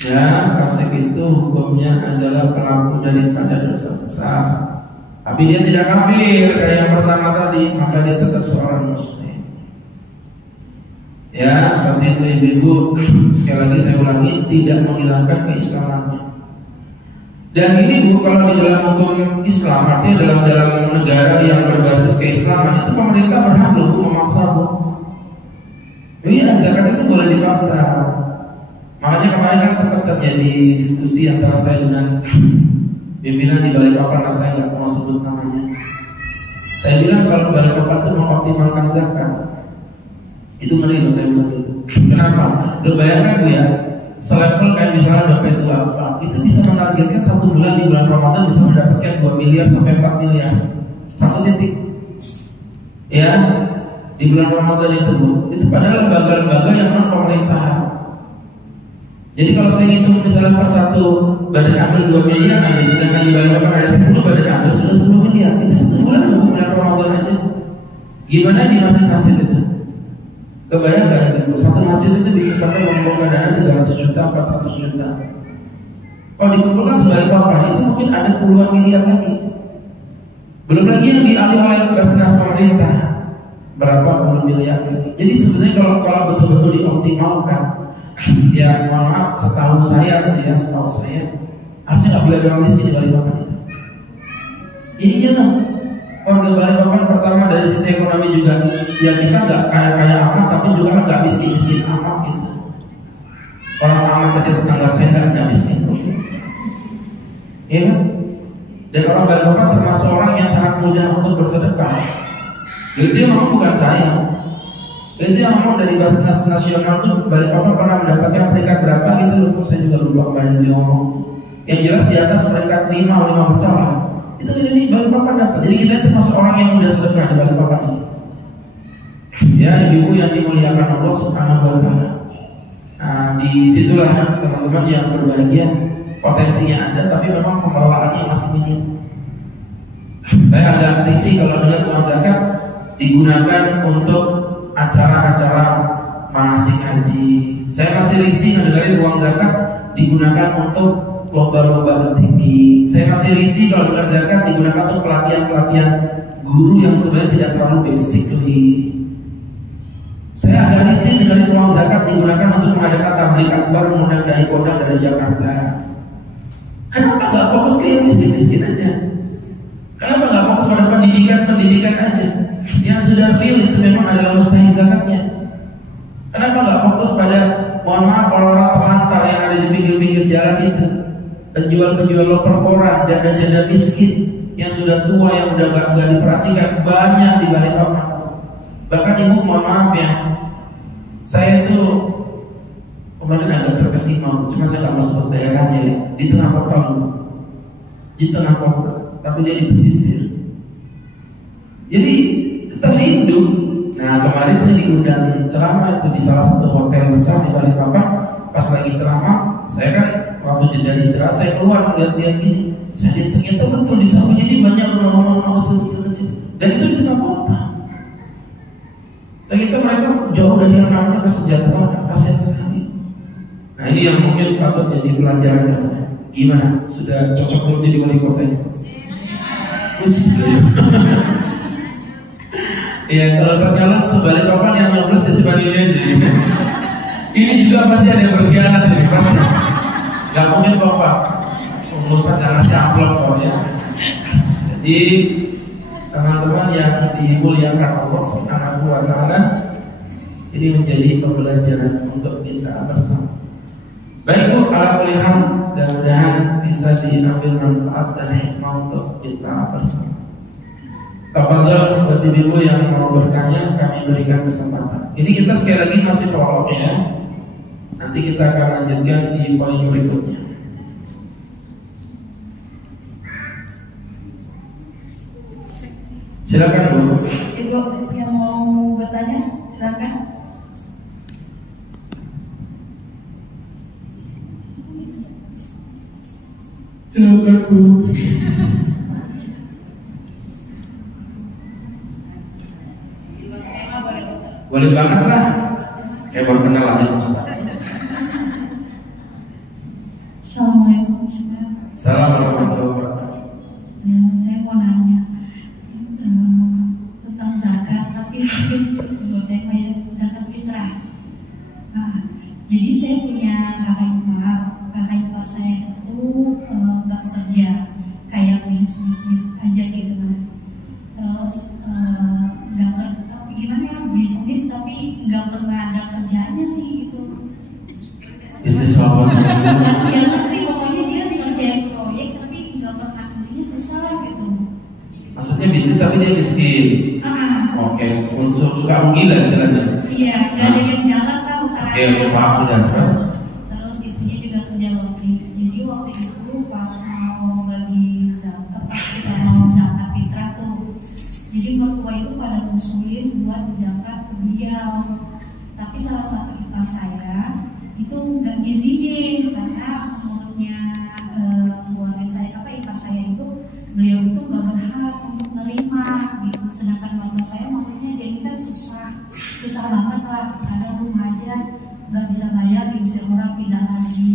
Ya, fasik itu hukumnya adalah pelaku daripada dosa besar. Tapi dia tidak kafir kayak yang pertama tadi, maka dia tetap seorang muslim. Ya, seperti itu ibu-ibu. Sekali lagi saya ulangi, tidak menghilangkan keislamannya. Dan ini bu, kalau di dalam hukum Islam, artinya dalam negara yang berbasis keislaman itu pemerintah berhak loh memaksa bu. Iya, zakat itu boleh dipaksa. Makanya kemarin kan sempat terjadi diskusi antara saya dengan pimpinan di Balikpapan, saya nggak mau sebut namanya. Saya bilang kalau Balikpapan itu mengoptimalkan zakat, itu mending saya bilang itu. Kenapa? Bayangkan bu ya, selevel kayak misalnya dompet duafa, itu bisa menargetkan 1 bulan di bulan Ramadan bisa mendapatkan 2 miliar sampai 4 miliar satu titik. Ya, di bulan Ramadan itu bu, itu padahal lembaga-lembaga yang non pemerintahan. Jadi kalau saya hitung misalnya per satu badan amil 2 miliar, sedangkan di Balikpapan ada 10 badan amil sudah 10 miliar. Itu 1 bulan bulan Ramadan aja. Gimana di masjid-masjid itu? Kebayang gak itu? Satu masjid itu bisa sampai mengumpulkan dana 300 juta, 400 juta. Kalau dikumpulkan sebaliknya itu mungkin ada puluhan miliar lagi. Belum lagi yang dialih oleh Basnas pemerintah berapa puluh miliar lagi. Jadi sebenarnya kalau betul-betul dioptimalkan, ya mohon maaf, setahu saya harusnya nggak boleh ada orang miskin di Balikpapan itu. Iya lah, warga Balikpapan pertama dari sisi ekonomi juga, ya kita nggak kaya amat, tapi juga nggak miskin amat gitu. Orang amat tadi tetangga saya nggak miskin, iya. Dan orang Balikpapan termasuk orang yang sangat mudah untuk bersedekah. Jadi dia memang bukan saya. Jadi yang ngomong dari Basnas nasional itu Balikpapan pernah mendapatkan peringkat berapa gitu loh, saya juga lupa banyak dia ngomong. Yang jelas di atas peringkat 5 besar. Itu ini Balikpapan dapat. Jadi kita itu masuk orang yang mudah sedekah di Balikpapan ini. Ya ibu yang dimuliakan Allah Subhanahu wa Ta'ala. Nah disitulah teman-teman yang berbahagia, potensinya ada, tapi memang pengelolaannya masih minim. Saya agak risih kalau melihat uang zakat digunakan untuk acara-acara manasik haji. Saya masih risih mendengarin uang zakat digunakan untuk lomba-lomba tinggi. Saya masih risih kalau dengar zakat digunakan untuk pelatihan-pelatihan guru yang sebenarnya tidak terlalu basic lagi. Saya agak risih dengarin uang zakat digunakan untuk mengadakan tabligh akbar mengundang dai pondok dari Jakarta. Kenapa nggak fokus ke yang miskin-miskin aja? Kenapa nggak fokus pada pendidikan aja? Yang sudah real itu memang adalah mustahil zakatnya. Kenapa nggak fokus pada, mohon maaf, orang-orang terlantar yang ada di pinggir-pinggir jalan itu, penjual-penjual loper koran, janda-janda miskin yang sudah tua yang udah nggak diperhatikan banyak di Balikpapan. Bahkan ibu, mohon maaf ya, saya itu kemarin agak terkesima, cuma saya nggak mau sebut daerahnya ya, di tengah kota, tapi dia di pesisir. Jadi terlindung. Nah kemarin saya diundang ceramah itu di salah satu hotel besar di Balikpapan. Pas lagi ceramah, saya kan waktu jeda istirahat saya keluar lihat-lihat gini. Saya lihat ternyata betul di sampingnya ini banyak rumah-rumah kecil-kecil. Dan itu di tengah kota. Ternyata mereka jauh dari anak-anak kesejahteraan, kasihan sekali. Nah ini yang mungkin patut jadi pelajaran. Gimana? Sudah cocok belum jadi wali kota ini? Iya, kalau ternyata Balikpapan yang nyoblos ya cuma ini aja. Ini juga pasti ada yang berkhianat ya, pasti. Gak mungkin kok Pak. Ustaz nggak ngasih amplop kok ya. Jadi teman-teman yang dimuliakan Allah Subhanahu wa Ta'ala, ini menjadi pembelajaran untuk kita bersama. Baik Bu, ala kulli hal, mudah-mudahan bisa diambil manfaat dan hikmah untuk kita bersama. Tafadhol buat ibu yang mau bertanya, kami berikan kesempatan. Ini kita sekali lagi masih prolog ya. Nanti kita akan lanjutkan di poin berikutnya. Silakan Bu. Ibu yang mau bertanya, silakan. Silakan Bu. Boleh banget lah. Kayak baru kenal aja Ustaz. Assalamualaikum. Assalamualaikum warahmatullahi wabarakatuh. Saya mau nanya tentang zakat, tapi mungkin kayak zakat fitrah. Jadi saya punya kakak ipar saya itu nggak kerja, kayak bisnis aja gitu kan. Terus gimana ya, bisnis tapi nggak pernah ada kerjaannya sih gitu. Bisnis apa? Ya tapi pokoknya dia dikerjain proyek tapi nggak pernah, intinya susah gitu. Maksudnya bisnis tapi dia miskin. Oke, unsur suka rugi lah istilahnya. Iya, nggak ada yang jalan lah usahanya. Oke, paham sudah. Terus istrinya juga kerja laundry. Jadi waktu itu pas mau bagi zakat, pas kita mau zakat fitrah tuh, jadi mertua itu pada ngusulin buat zakat ke beliau. Tapi salah satu ipar saya itu nggak ngizinin karena menurutnya keluarga saya, ipar saya itu, beliau itu nggak berhak untuk menerima gitu. Sedangkan keluarga saya maksudnya dia ini kan susah banget lah, ada rumah aja nggak bisa bayar, diusir orang, pindah lagi.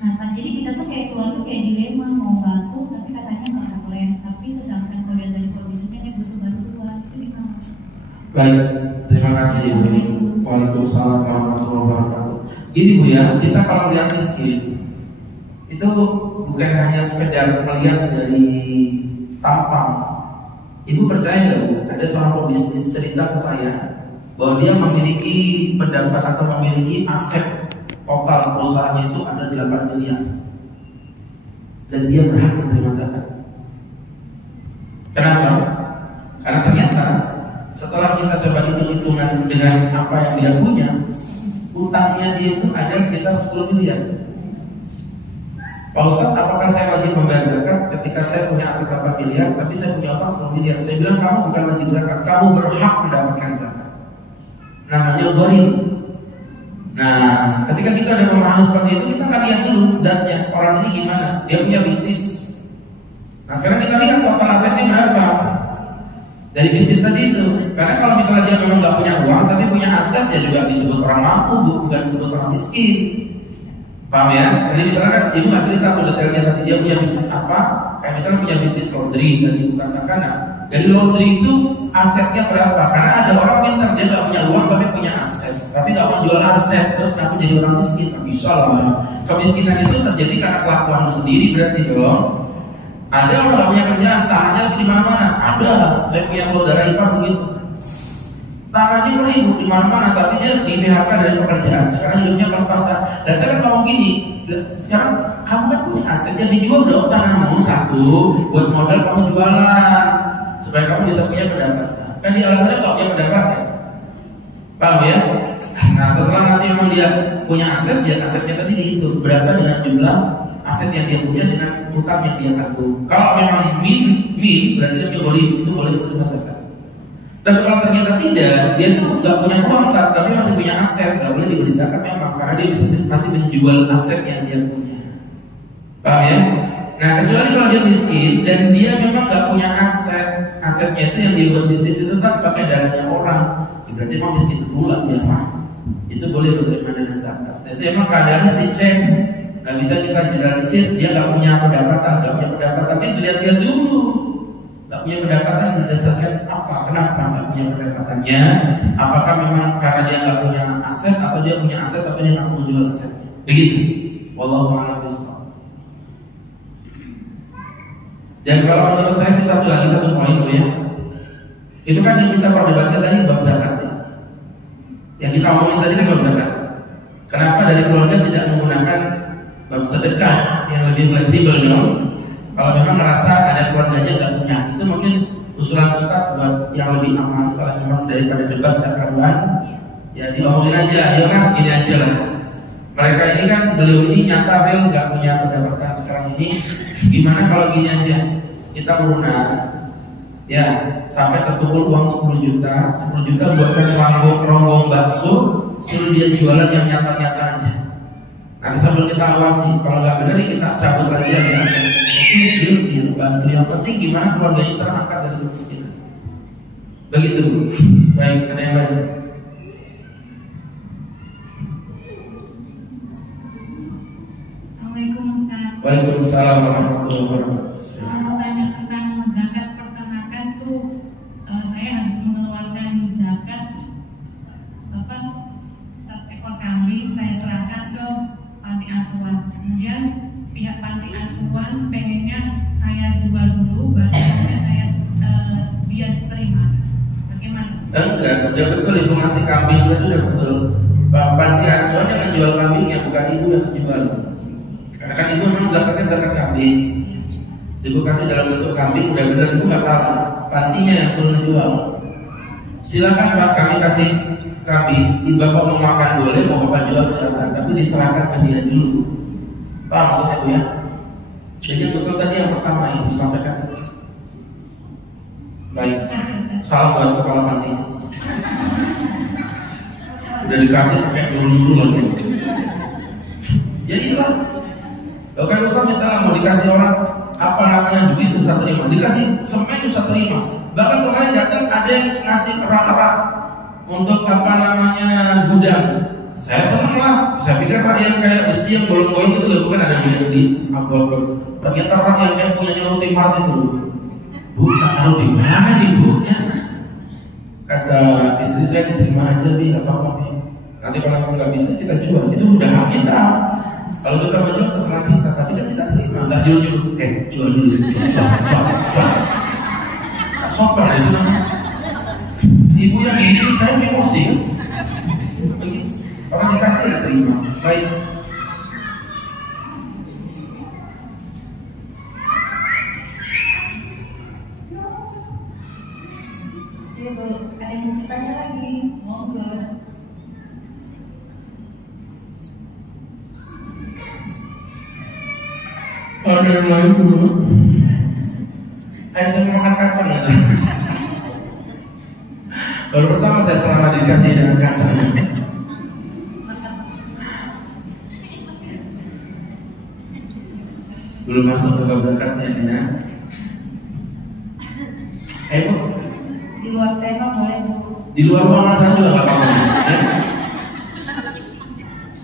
Nah kan jadi kita tuh kayak keluarga kayak dilema, mau bantu tapi katanya nggak boleh, tapi sedangkan kalau dari kondisinya dia butuh bantuan. Itu gimana? Baik, terima kasih Bu. Waalaikumsalam warahmatullahi wabarakatuh. Gini Bu ya, kita kalau lihat miskin itu bukan hanya sekedar melihat dari tampang. Ibu percaya nggak Bu, ada seorang pebisnis cerita ke saya bahwa dia memiliki pendapat atau memiliki aset total perusahaannya itu ada 8 miliar dan dia berhak menerima zakat. Kenapa? Karena ternyata setelah kita coba hitung-hitungan dengan apa yang dia punya, utangnya dia itu ada sekitar 10 miliar. Pak Ustadz, apakah saya wajib membayar zakat ketika saya punya aset 8 miliar tapi saya punya utang 10 miliar? Saya bilang kamu bukan wajib zakat, kamu berhak mendapatkan zakat. Namanya gharim. Nah, ketika kita ada pemahaman seperti itu, kita akan lihat dulu datanya orang ini gimana, dia punya bisnis. Nah, sekarang kita lihat total asetnya berapa dari bisnis tadi itu. Karena kalau misalnya dia memang nggak punya uang tapi punya aset, dia juga disebut orang mampu, bukan disebut orang miskin. Paham ya? Jadi misalnya kan ibu nggak cerita tuh detailnya tadi dia punya bisnis apa. Kayak misalnya punya bisnis laundry dan ibu katakan, nah, dari laundry itu asetnya berapa? Karena ada orang pintar, dia nggak punya uang tapi punya aset, tapi nggak mau jual aset, terus kenapa jadi orang miskin? Tak bisa lah. Kemiskinan itu terjadi karena kelakuan sendiri berarti dong. Ada orang nggak punya kerjaan, tanahnya di mana-mana. Ada, saya punya saudara ipar begitu. Tanahnya beribu di mana-mana, tapi dia di PHK dari pekerjaan. Sekarang hidupnya pas-pasan. Dan saya kan ngomong gini, sekarang kamu kan punya aset yang dijual dong tanahmu satu, buat modal kamu jualan, supaya kamu bisa punya pendapatan. Kan di alasannya nggak punya pendapatan, paham ya? Nah setelah nanti memang dia punya aset, ya asetnya tadi dihitung berapa dengan jumlah aset yang dia punya dengan utang yang dia tanggung. Kalau memang min berarti dia boleh itu boleh terima zakat. Tapi kalau ternyata tidak, dia tuh nggak punya uang tapi masih punya aset, nggak boleh diberi zakat memang karena dia masih menjual aset yang dia punya. Paham ya? Nah kecuali kalau dia miskin dan dia memang nggak punya asetnya itu yang dia buat bisnis itu kan pakai dananya orang, berarti memang miskin pula dia Pak. Itu boleh menerima dana zakat. Itu emang keadaannya dicek. Nggak bisa kita generalisir dia nggak punya pendapatan, tapi dilihat-lihat dulu. Nggak punya pendapatan berdasarkan apa? Kenapa nggak punya pendapatannya? Apakah memang karena dia nggak punya aset atau dia punya aset tapi dia nggak mau jual asetnya? Begitu. Wallahu a'lam bishawab. Dan kalau menurut saya sih satu poin tuh ya, itu kan yang kita perdebatkan tadi bab zakat ya. Yang kita omongin tadi kan bab zakat. Kenapa dari keluarga tidak menggunakan bab sedekah yang lebih fleksibel dong? Kalau memang merasa ada keluarganya nggak punya, itu mungkin usulan Ustaz buat yang lebih aman. Kalau memang daripada debat tak karuan, ya diomongin aja, ya mas gini aja lah. Mereka ini kan, beliau ini nyata real nggak punya pendapatan sekarang ini. Gimana kalau gini aja, kita berunar, ya sampai terkumpul uang 10 juta buatkan ronggong bakso, suruh dia jualan yang nyata-nyata aja. Nanti sambil kita awasi, kalau nggak benar kita cabut lagi ya. Mungkin bantu. Yang penting gimana keluarga ini terangkat dari kemiskinan. Begitu. Baik, ada yang lain? Waalaikumsalam warahmatullahi wabarakatuh. Saya mau tanya tentang zakat peternakan tuh, saya harus mengeluarkan zakat ekor kambing, saya serahkan ke panti asuhan. Kemudian pihak panti asuhan pengennya saya jual dulu, baru saya biar terima. Bagaimana? Enggak, udah betul ibu masih kambing itu udah betul. Panti asuhan yang menjual kambingnya, bukan ibu yang menjual. Karena kan ibu memang zakatnya zakat kambing. Ibu kasih dalam bentuk kambing, udah benar itu nggak salah. Pantinya yang suruh jual. Silakan Pak, kami kasih kambing. Bapak mau makan boleh, mau Bapak jual silakan. Tapi diserahkan ke dia dulu. Pak maksudnya Bu ya? Jadi betul tadi yang pertama ibu sampaikan. Baik. Salam buat kepala panti. Udah dikasih pakai dulu lagi. Jadi Islam. Kalau Islam misalnya mau dikasih orang apa namanya duit bisa terima, dikasih semen bisa terima. Bahkan kemarin datang ada yang ngasih rak-rak untuk apa namanya gudang. Saya senang lah. Saya pikir rak yang kayak besi yang bolong-bolong itu loh, bukan ada di apa-apa. Ternyata rak yang kayak punya Roti Mart itu. Bu, tahu di mana nih Bu? Kata istri saya diterima aja Bi, nggak apa-apa Bi. Nanti kalau aku nggak bisa kita jual. Itu udah hak kita. Kalau kita menjual terserah kita, tapi kan kita terima. Nggak jual, jual dulu. Jual. Sopan itu namanya. Ibu yang ini saya emosi. Orang dikasih ya terima. Baik. Ada yang bertanya lagi? Monggo. Ada yang lain dulu. Saya mau makan kacang ya. Baru pertama saya selama dikasih dengan kacang. Belum masuk ke zakatnya ya. Bu. Di luar tema boleh Bu. Di luar ruangan saya juga nggak apa-apa. Ya.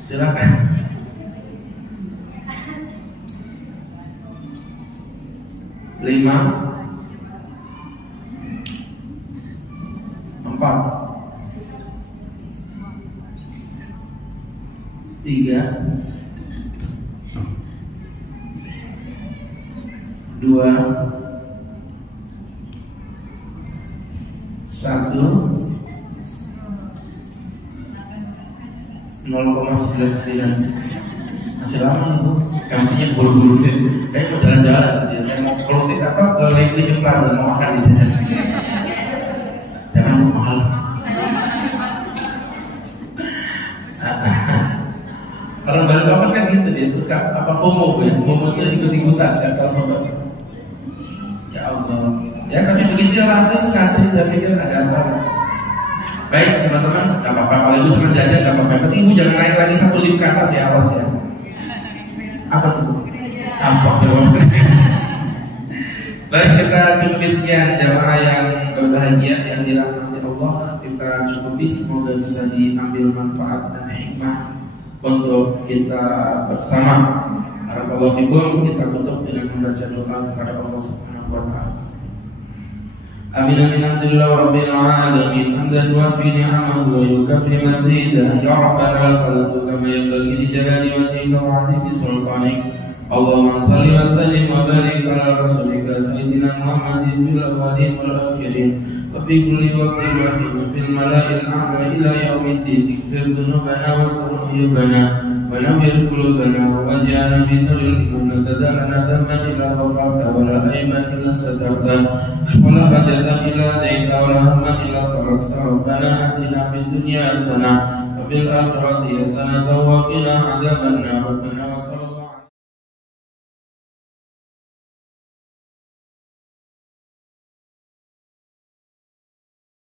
Silakan. Lima, 4, 3, 2, 1, 0,99. Masih lama Ibu. Maksudnya buru-buru deh. Kayak mau jalan-jalan gitu ya. Kalau tidak apa ke Living Plaza mau makan di jajan. Jangan mahal. Kalau baru apa kan gitu dia suka apa FOMO ya. FOMO itu ikut-ikutan gak tahu sobat. Ya Allah. Ya tapi begitu orang itu nanti saya pikir ada apa. Baik teman-teman, gak apa-apa kalau ibu cuma jajan gak apa-apa. Tapi ibu jangan naik lagi 1 lip ke atas ya, awas ya. Apa tuh? Apa tuh? Baik, kita cukupi sekian jamaah yang berbahagia yang dirahmati Allah. Kita cukupi, semoga bisa diambil manfaat dan hikmah untuk kita bersama. Barakallahu fikum. Kita tutup dengan membaca doa kepada Allah Subhanahu wa taala. Amin amin alhamdulillah rabbil alamin hamdan wa fi ni'amahu wa yukafi mazidah ya rabbana lakal hamdu kama yanbaghi li jalali wajhika wa 'azimi sultanik Allahumma salli wa sallim wa barik ala rasulika sayyidina Muhammadin fil awwalin wal akhirin wa fi kulli waqtin wa hin fil mala'il a'la ila yaumiddin ighfir dhunubana wa stur uyubana wa nawwir qulubana wa waj'alna min nuril iman tadallana dhamman illa ghafarta wa la aiban illa satarta wa la hajatan illa daita wa la hamman illa farajta rabbana atina fid dunya hasanah wa fil akhirati hasanah wa qina adzabannar rabbana